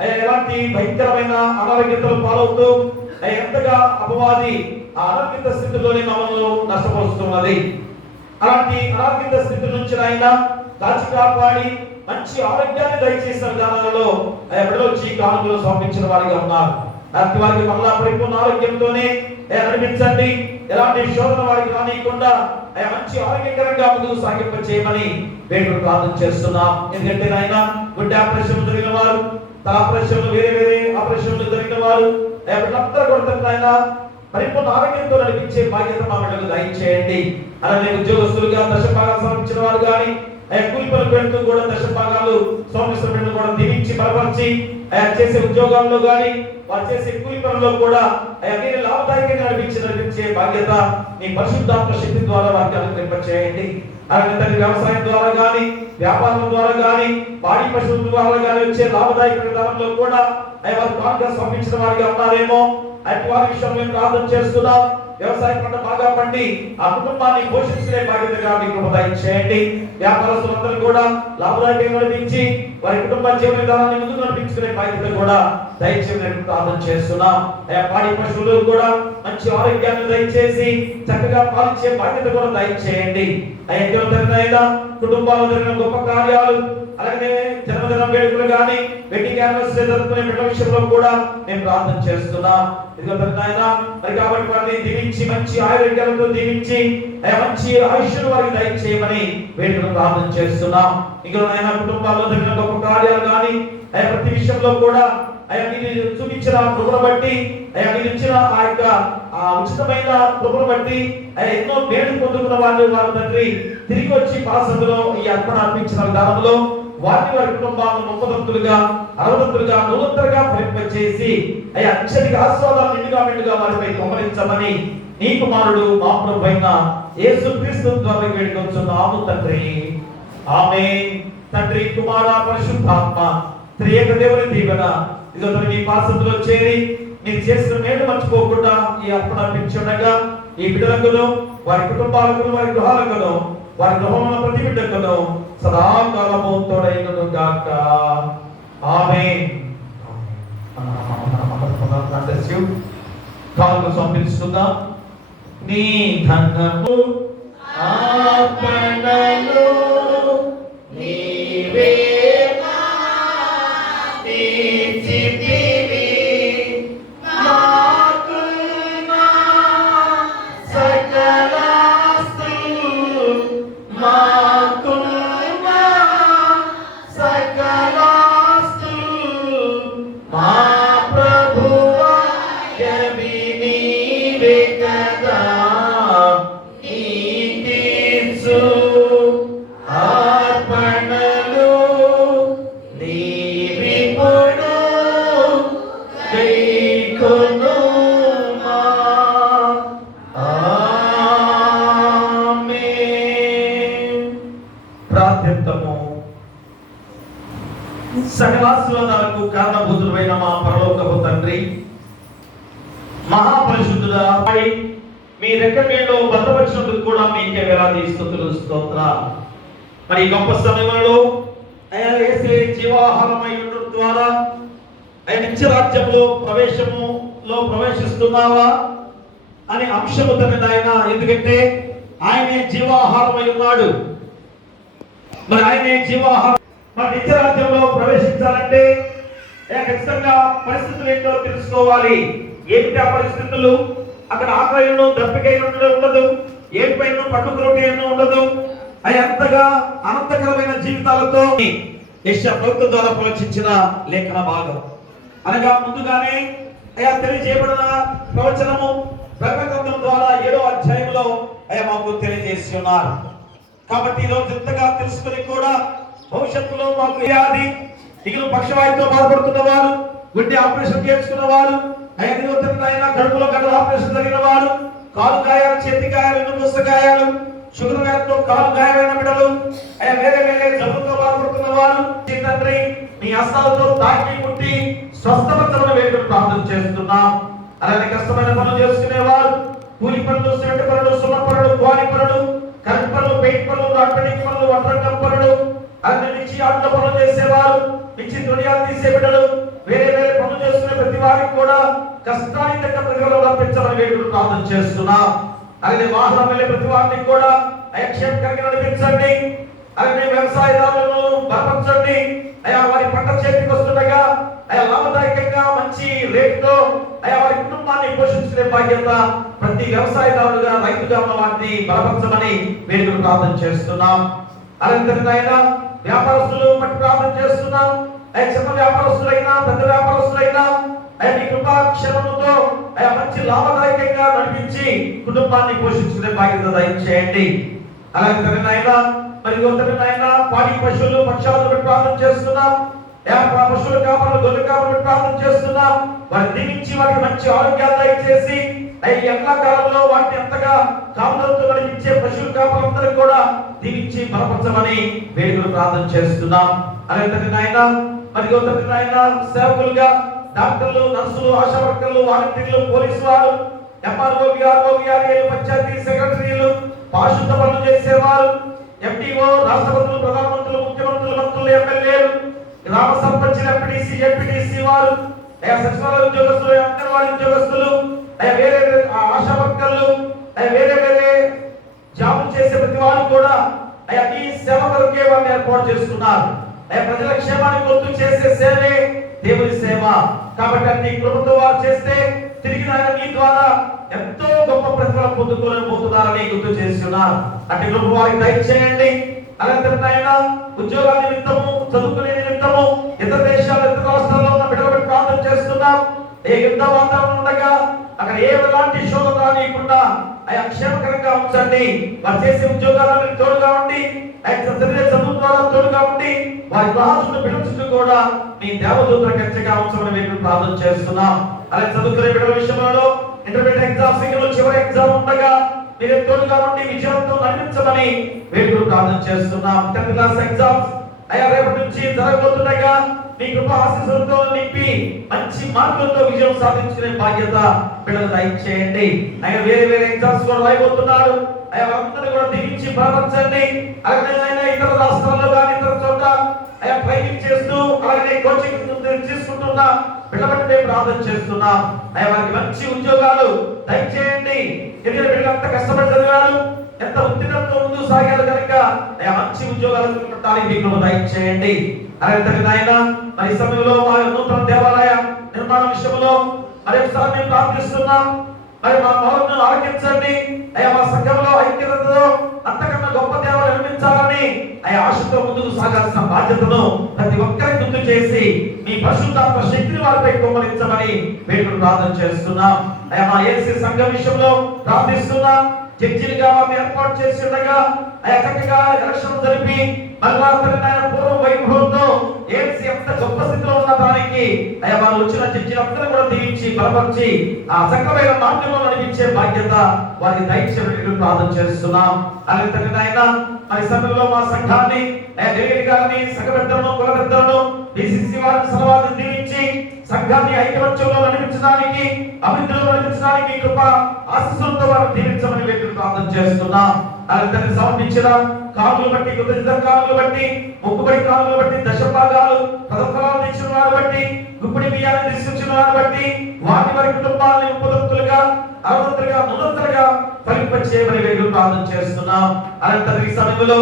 అయ్యా ఎలాంటి భయంకరమైన అనారోగ్యతలు పాలవుతూ ఎంతగా అపవాది ఆ అనారోగ్య స్థితిలోనే మమ్మల్ని నష్టపరుస్తున్నది. అలాంటి అనారోగ్య స్థితి నుంచి ఆయన కాచి కాపాడి మంచి ఆరోగ్యాన్ని దయచేసిన విధానాలలో బిడ్డలు వచ్చి కాలంలో సమర్పించిన వారిగా ఉన్నారు. అలాంటి వారికి మళ్ళా పరిపూర్ణ ఆరోగ్యంతోనే నడిపించండి. ఎలాంటి శోధన వారికి రానియకుండా మంచి ఆరోగ్యకరంగా ముందుకు సాగింప చేయమని వేడుకలు ప్రార్థన చేస్తున్నాం. ఎందుకంటే ఆయన గుండె ఆపరేషన్ జరిగిన వారు, తల ఆపరేషన్లు, వేరే వేరే ఆపరేషన్లు జరిగిన వారు బిడ్డలందరూ కూడా పరిపూర్ణ ఆరోగ్యంతో నడిపించే బాధ్యత మా బిడ్డలకు దయచేయండి. అలానే ఉద్యోగస్తులుగా దశభాగాలు సమర్పించిన వారు కానీ కూలి పనులు పెడుతూ కూడా దశభాగాలు సోమేశ్వర బిడ్డలు కూడా దీవించి బలపరిచి చేసే ఉద్యోగాల్లో కానీ వారు చేసే కూలి పనుల్లో కూడా మీరు లాభదాయకంగా నడిపించే బాధ్యత మీ పరిశుద్ధాత్మ శక్తి ద్వారా వారికి అనుగ్రహింపచేయండి. అలాగే తండ్రి వ్యవసాయం ద్వారా కానీ వ్యాపారం ద్వారా కానీ పాడి పశువుల ద్వారా కానీ వచ్చే లాభదాయక విధానంలో కూడా వారు బాగా స్వామించిన వారిగా ఉన్నారేమో అటు వారి విషయం మేము ప్రార్థన చేస్తున్నాం. వ్యవసాయ పంట బాగా పండి ఆ కుటుంబాన్ని పోషించే బాధ్యతగా మీకు దయచేయండి. వ్యాపారస్తులందరూ కూడా లాభదాయకంగా నడిపించి వారి కుటుంబ జీవన విధానాన్ని ముందుకు నడిపించుకునే బాధ్యత కూడా దయచేయమని ప్రార్థన చేస్తున్నాం. పాడి పశువులు కూడా మంచి ఆరోగ్యాన్ని దయచేసి చక్కగా పాలించే బాధ్యత కూడా దయచేయండి. అయినా కుటుంబాల్లో జరిగిన గొప్ప కార్యాలు, అలాగే జన్మదిన వేడుకలు కానీ వెడ్డింగ్ యానివర్సరీ జరుపుకునే బిడ్డల విషయంలో కూడా మేము ప్రార్థన చేస్తున్నాం. మరి కాబట్టి వారిని దీవించి మంచి ఆరోగ్యాలతో దీవించి మంచి ఆయుష్ను వారికి దయచేయమని వేడుకలు ప్రార్థన చేస్తున్నాం. ఇంకా ఆయన కుటుంబాల్లో జరిగిన గొప్ప కార్యాలు కానీ ప్రతి విషయంలో కూడా మీరు చూపించిన కృపను బట్టి మీరు ఇచ్చిన ఆ యొక్క ఉచితమైన కృపను బట్టి ఎన్నో మేలు పొందుకున్న వారు తండ్రి తిరిగి వచ్చి పాసంలో ఈ అర్పణ అర్పించిన విధానంలో వారిని వారి కుటుంబాలను 30దంతులుగా 60దంతులుగా 100ంతలుగా ఫలింపచేసి అత్యధిక ఆశీర్వాదాలు నిండుగా వారిపై కుమ్మరించమని నీ కుమారుడు మా ప్రభువైన యేసుక్రీస్తు ద్వారా వేడుకొంచున్నాము తండ్రి. ఆమేన్. తండ్రి, కుమార, పరిశుద్ధాత్మ త్రియేక దేవుని దీవెన ఇదిగో మీ పాసంలో చేరి మీరు చేసిన మేలు మర్చిపోకుండా ఈ అర్పణ అర్పించుండగా ఈ బిడ్డలకును వారి కుటుంబాలకు వారి గృహాలకును వారి గృహంలో ప్రతి బిడ్డకును సదాకాలము తోడైనను గాక. ఆమేన్. కాళ్ళు సమర్పిస్తున్నాం. నీ ధనము ఆపణలు నీవే సకలాశీర్వాదాలకు కారణభూతుడైన మా పరలోకపు తండ్రి, మహాపరిశుద్ధుడా, మీ రెక్కల్లో భద్రపరిచినందుకు కూడా మీకే వేలాది స్తుతులు స్తోత్రాలు. మరి గొప్ప సమయంలో యేసే జీవాహారమై ఉండడం ద్వారా నిత్య రాజ్యంలో ప్రవేశిస్తున్నావా అనే అంశము తండ్రి ఆయన. ఎందుకంటే ఆయనే జీవాహారమై ఉన్నాడు. మరి ఆయనే జీవాహారం. మన నిత్య రాజ్యంలో ప్రవేశించాలంటే ఖచ్చితంగా పరిస్థితులు ఏంటో తెలుసుకోవాలి. ఏమిటి ఆ పరిస్థితులు? అక్కడ ఆకలిను దప్పికైన ఉండదు, ఏడుపైన పట్టుకురొకైన ఉండదు. అవి అంతగా అనంతకరమైన జీవితాలతో యెషయా ప్రవక్త ద్వారా ప్రవచించిన లేఖన భాగం. అనగా ముందుగానే తెలియజేయబడిన ప్రవచనము ప్రకటన గ్రంథం ద్వారా 7వ అధ్యాయంలో మాకు తెలియజేసి ఉన్నారు. కాబట్టి ఈరోజు ఇంతగా తెలుసుకుని కూడా భవిష్యత్తులో మాకు వ్యాధి, ఇక పక్షవాయుతో బాధపడుతున్న వారు, గుండె ఆపరేషన్ చేసుకున్న వారు, కడుపులో గడ్డల ఆపరేషన్ జరిగిన వారు, కాలు గాయాలు, చేతి గాయాలు, పుస్తకాయాలు, షుగర్ వ్యాధితో కాలు గాయమైన బిడ్డలు, అయ్యా వేరే వేరే జబ్బుతో బాధపడుతున్న వారు తండ్రి నీ హస్తాలతో తాకి ముట్టి స్వస్థపరచమని వేడుకొని ప్రార్థన చేస్తున్నాం. అలానే కష్టమైన పనులు చేసుకునేవారు, కూలి పనులు, సిమెంట్ పనులు, సున్న పనులు, క్వారీ పనులు, కరెంట్ పనులు, పెయింట్ పనులు, ఆర్గానిక్ పనులు, వడ్రంగం పనులు, అన్ని నుంచి ఆటల పనులు చేసేవారు, నుంచి దునియాలు తీసే బిడ్డలు, వేరే వేరే పనులు చేసుకునే ప్రతి వారికి కూడా కష్టానికి తగ్గ ప్రతిఫలం రప్పించమని వేడుకొని ప్రార్థన చేస్తున్నాం. అలాగే వాహనం వెళ్ళే ప్రతి వారికి కూడా అయక్షేమకరంగా నడిపించండి. అలాగే వ్యవసాయదారులను బలపరచండి. అయా వారి పంట చేతికి వస్తుండగా అయా లాభదాయకంగా మంచి రేటుతో అయా వారి కుటుంబాన్ని పోషించుకునే బాధ్యత ప్రతి వ్యవసాయదారుడుగా, రైతుగా ఉన్న వారిని బలపరచమని వేడుకొని ప్రార్థన చేస్తున్నాం. అలాగే వ్యాపారస్తులు బట్టి ప్రార్థన చేస్తున్నాం. చిన్న వ్యాపారస్తులైనా పెద్ద వ్యాపారస్తులైనా నీ కృపా క్షేమముతో మంచి లాభదాయకంగా నడిపించి కుటుంబాన్ని పోషించుకునే బాధ్యత దయచేయండి. అలాగే నాయన నాయన పాడి పశువులు, పక్షాలను బట్టి ప్రార్థన చేస్తున్నాం. పశువుల కాపర్లు, గొర్రెల కాపర్లు బట్టి ప్రార్థన చేస్తున్నాం. వారిని దీవించి వారికి మంచి ఆరోగ్యాలు దయచేసి ఎండాకాలంలో వాటిని ఎంతగా కాపుదలతో నడిపించే పశువుల కాపర్లందరూ కూడా దీవించి బలపరచమని వేడుకలు ప్రార్థన చేస్తున్నాం. అలాగే నాయన నాయన సేవకులుగా డాక్టర్లు, నర్సులు, ఆశా వర్కర్లు, వాలంటీర్లు, పోలీసు వారు, ఎంఆర్ఓ, విఆర్ఓ, విఆర్ఏలు, పంచాయతీ సెక్రటరీలు, పారిశుద్ధ పనులు చేసేవారు, ఎండిఓ, రాష్ట్రపతులు, ప్రధానమంత్రులు, ముఖ్యమంత్రులు, మంత్రులు, ఎమ్మెల్యేలు, గ్రామ సర్పంచ్, ఎంపీటీసీ, ఎంపీటీసీ వారు, సచివాలయ ఉద్యోగస్తులు, అంగన్వాడీ ఉద్యోగస్తులు, వేరే ఆశా వర్కర్లు, వేరే వేరే జాబులు చేసే ప్రతి వారు కూడా ఈ సేవ కొరకే వారిని ఏర్పాటు చేస్తున్నారు. ప్రజల క్షేమాన్ని గుర్తు చేసే సేవే దేవుని సేవ. కాబట్టి అన్ని కృపతో వారు చేస్తే తిరిగి నీ ద్వారా ఎంతో గొప్ప ప్రతిఫలం పొందుకోలేకపోతున్నారని గుర్తు చేస్తున్నారు. అట్టి కృప వారికి దయచేయండి. అలాగే ఉద్యోగాల నిమిత్తము, చదువుకునే నిమిత్తము ఇతర దేశాలు, ఇతర రాష్ట్రాల్లో ఉన్న బిడ్డలు బట్టి ప్రార్థన చేస్తున్నాం. ఏ యుద్ధ వాతావరణం ఉండగా అక్కడ ఎలాంటి శోధన రానియకుండా క్షేమకరంగా ఉంచండి. వారు చేసే ఉద్యోగాలను తోడుగా ఉండి, చదువు ద్వారా తోడుగా ఉండి, వారి రాజును బిడ్డలు కూడా మీ దేవదూతల కంచెగా ఉంచమని మేము ప్రార్థన చేస్తున్నాం. అలాగే చదువుకునే బిడ్డల విషయంలో ఇంటర్మీడియట్ ఎగ్జామ్స్ చివరి ఎగ్జామ్ ఉండగా మీరు తోడుగా ఉండి విజయంతో నడిపించమని మేము ప్రార్థన చేస్తున్నాం. 10th క్లాస్ ఎగ్జామ్స్ రేపటి నుంచి జరగబోతుండగా మీ కృప ఆశీస్సులతో నింపి మంచి మార్కులతో విజయం సాధించుకునే బాధ్యత పిల్లలు దయచేయండి. వేరే వేరే ఎగ్జామ్స్ కూడా రాయబోతున్నారు. అందరూ కూడా దీవించి బలపరచండి. అలాగే ఇతర రాష్ట్రాల్లో కానీ ఇతర చోట ట్రైనింగ్ చేస్తూ అలాగే కోచింగ్ తీసుకుంటున్నా పిల్లబట్టి మేము ప్రార్థన చేస్తున్నాం. వారికి మంచి ఉద్యోగాలు దయచేయండి. ఎందుకంటే వీళ్ళు అంత కష్టపడి చదివారు, ఎంత ఉత్తీర్ణంతో ముందుకు సాగారు కనుక మంచి ఉద్యోగాలు మీకు దయచేయండి. అలాగే నాయన మరి సమయంలో మా నూతన దేవాలయ నిర్మాణ విషయంలో మరొకసారి మేము ప్రార్థిస్తున్నాం. మరి మా మొదలను ఆలకించండి. మా సంఘంలో ఐక్యతతో అంతకన్నా గొప్ప దేవాలయం నిర్మించాలని ఆశతో ముందుకు సాగాల్సిన బాధ్యతను ప్రతి ఒక్కరి గుర్తు చేసి మీ పరిశుద్ధాత్మ శక్తిని వారిపై కుమ్మరించమని మేము ప్రార్థన చేస్తున్నాం. మా ఏసీ సంఘం విషయంలో ప్రార్థిస్తున్నాం. చర్చిలుగా వారిని ఏర్పాటు చేసి ఉండగా చక్కగా ఎలక్షన్ జరిపి మళ్ళా పూర్వ వైభవంతో ఏసీ ఎంత గొప్ప స్థితిలో ఉన్న దానికి వారు వచ్చిన చర్చిలందరూ కూడా దీవించి బలపరిచి ఆ చక్కమైన మార్గంలో నడిపించే బాధ్యత వారికి దయచేసి ప్రార్థన చేస్తున్నాం. అలాగే నాయన మరి సమయంలో మా సంఘాన్ని డెలిగేట్ గారిని, సంఘ పెద్దలను, కుల పెద్దలను, బీసీసీ వారిని సలవాలను దీవించి సంఘాన్ని ఐక్యమత్యంలో నడిపించడానికి, అభివృద్ధిలో నడిపించడానికి కృప ఆశీస్సులతో వారిని దీవించమని వ్యక్తులు ప్రార్థన చేస్తున్నాం. అలాగే సమర్పించిన కానులు బట్టి, కృతజ్ఞత కానులు బట్టి, మొక్కుబడి కానులు బట్టి, దశభాగాలు, పదఫలాలు ఇచ్చిన వారు బట్టి, గుప్పిడి బియ్యాన్ని తీసుకొచ్చిన వారు బట్టి వారి వారి కుటుంబాలను ఉపదంతులుగా, అరవంతులుగా, నుదంతులుగా ఫలింపచేయమని వ్యక్తులు ప్రార్థన చేస్తున్నాం. అలాగే ఈ సమయంలో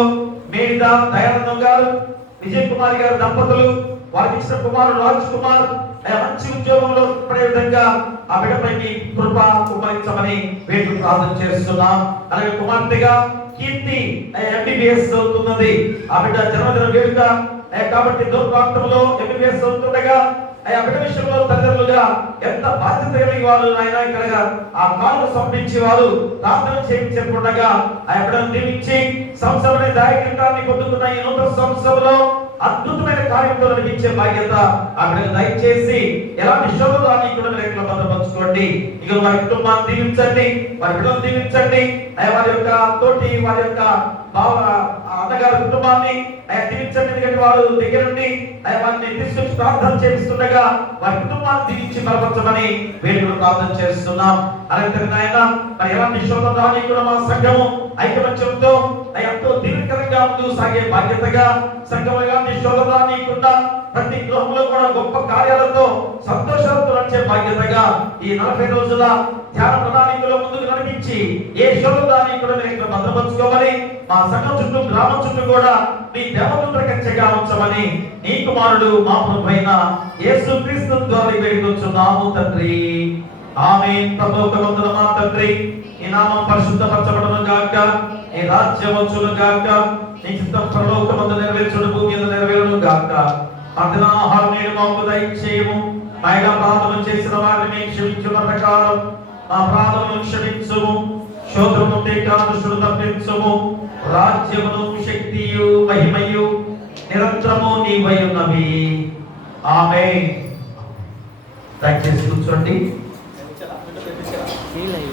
మేడిద దయానందం గారు, విజయ్ కుమార్ గారు దంపతులు వారికి ఇచ్చిన కుమారుడు రాజ్ కుమార్ మంచి ఉద్యోగంలో పడే విధంగా ఆ బిడ్డపై మీ కృప కుమరించమని వేడుకు ప్రార్థన చేస్తున్నాం. అలాగే కుమార్తెగా కీర్తి ఎంబీబీఎస్ చదువుతున్నది. ఆ బిడ్డ జన్మదిన వేడుక కాబట్టి దూర ప్రాంతంలో ఎంబీబీఎస్ చదువుతుండగా ఆ బిడ్డ విషయంలో తల్లిదండ్రులుగా ఎంత బాధ్యత కలిగి వాళ్ళు ఆయన ఇక్కడ ఆ కాలు సమర్పించి వారు ప్రార్థన చేయించకుండా ఆ బిడ్డను దీవించి సంవత్సరమైన దాయకాన్ని పొందుతున్న ఈ నూతన సంవత్సరంలో అద్భుతమైన కార్యంతో నడిపించే బాధ్యత ఆ బిడ్డను దయచేసి ఎలాంటి శోభదాన్ని కూడా లెక్కలో భద్రపరచుకోండి. ఇవ్వండి. ఇక వారి కుటుంబాన్ని దీవించండి, వారి బిడ్డలను దీవించండి. వారి యొక్క తోటి వారి యొక్క అన్నగారి కుటుంబాన్ని దీవించండి. ఎందుకంటే వారు దగ్గర నుండి వారిని తీసుకొచ్చి ప్రార్థన చేస్తుండగా వారి కుటుంబాన్ని దీవించి బలపరచమని వేడుకలు ప్రార్థన చేస్తున్నాం. అలాగే నాయన మరి ఎలాంటి శోధన రాని కూడా మా సంఘము ఐకమత్యంతో ఎంతో దీర్ఘంగా ముందుకు సాగే బాధ్యతగా సంఘంలో ఎలాంటి శోధన రానియకుండా ప్రతి గృహంలో కూడా గొప్ప కార్యాలతో సంతోషంతో నడిచే బాధ్యతగా ఈ 40 రోజుల ధ్యాన ప్రణాళికలో ముందుకు నడిపించి ఏ శోధన కూడా మీరు భద్రపరచుకోమని మా సంఘం చుట్టూ గ్రామం చుట్టూ కూడా మీ దేవదూతల కంచెగా ఉంచమని నీ కుమారుడు మా ప్రభువైన యేసుక్రీస్తు ద్వారా వేడుకొంచున్నాము తండ్రి. ఆమేన్. పరలోకమందున మా తండ్రి, నీ నామం పరిశుద్ధపరచబడును గాక, నీ రాజ్యం వచ్చును గాక, నీ చిత్తం పరలోకమందు నెరవేర్చును భూమి మీద నెరవేరును గాక. అర్ధనాహారం నేడు మాకు దయచేయము. పైగా అపరాధములు చేసిన వారిని మేము క్షమించిన ప్రకారం మా అపరాధములను క్షమించుము. శోధన నుండి కాదుషుడు తప్పించుము. రాజ్యమును శక్తియు మహిమయు నిరంతరము నీవై ఉన్నవి. ఆమేన్. దయచేసి కూర్చోండి.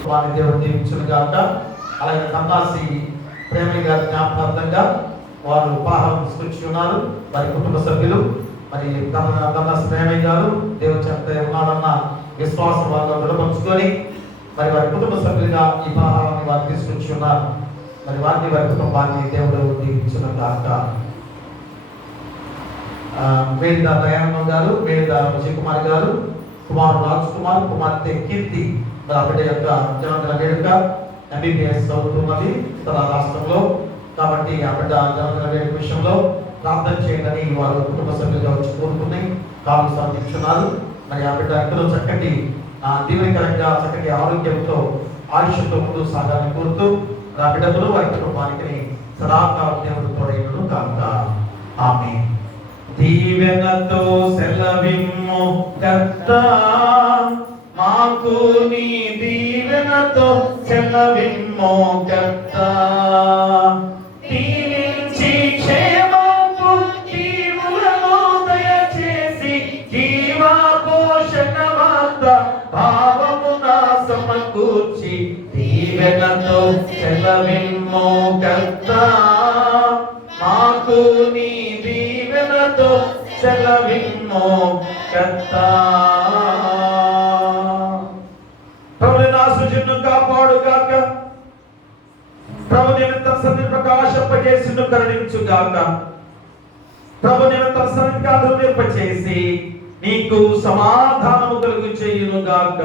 వారి దేవుడు దీవించును గాక. అలాగే కన్నాసి ప్రేమి గారి జ్ఞాపకార్థంగా వారు ఉపాహారం తీసుకొచ్చి ఉన్నారు. వారి కుటుంబ సభ్యులు మరి కన్నాసి ప్రేమి గారు దేవుడు చెప్తే ఉన్నారన్న విశ్వాసం వాళ్ళు దృఢపరుచుకొని మరి వారి కుటుంబ సభ్యులుగా ఈ ఉపాహారాన్ని వారు తీసుకొచ్చి ఉన్నారు. మరి వారిని వారి కుటుంబాన్ని దేవుడు దీవించును గాక. వేడిద దయానందం గారు, వేడిద విజయ్ కుమార్ గారు, కుమారు రాజ్ కుమార్, కుమార్తె కీర్తి మరి బిడ్డ యొక్క జన్మదిన వేడుక MBBS చదువుతున్నది తన రాష్ట్రంలో. కాబట్టి ఆ బిడ్డ జన్మదిన వేడుక విషయంలో ప్రార్థన చేయాలని వారు కుటుంబ సభ్యులుగా వచ్చి కోరుకుని కాలు సాధించున్నారు. మరి ఆ బిడ్డ ఎంతో చక్కటి దీవెనకరంగా చక్కటి ఆరోగ్యంతో ఆయుష్తో ముందు సాగాలని కోరుతూ ఆ బిడ్డలు వారి కుటుంబానికి సదాకాలం దేవుడు తోడైనను కాక. ఆమేన్. దీవెనతో సెలవిమ్ము కర్తా, మాకు నీ దీవెనతో సెలవిమ్ము కర్తా. దీవించి క్షేమపు దీవులను దయచేసి జీవా పోషణ వార్త భావమున సమకూర్చి దీవెనతో సెలవిమ్ము కర్తా, మాకు నీ దీవెనతో సెలవిమ్ము కర్తా. ప్రభుని నా సృజను కాపాడుగాక, ప్రభు నిమిత్తం సన్నిధి ప్రకాశింపజేసి కరుణించుగాక, ప్రభు నిమిత్తం సన్నిధిగా హృదయింపచేసి నీకు సమాధానము కలుగు చేయునుగాక.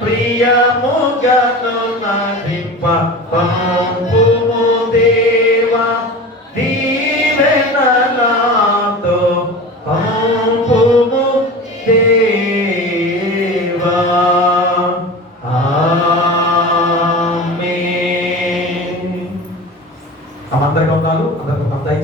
ప్రియముగను నడిప పంపు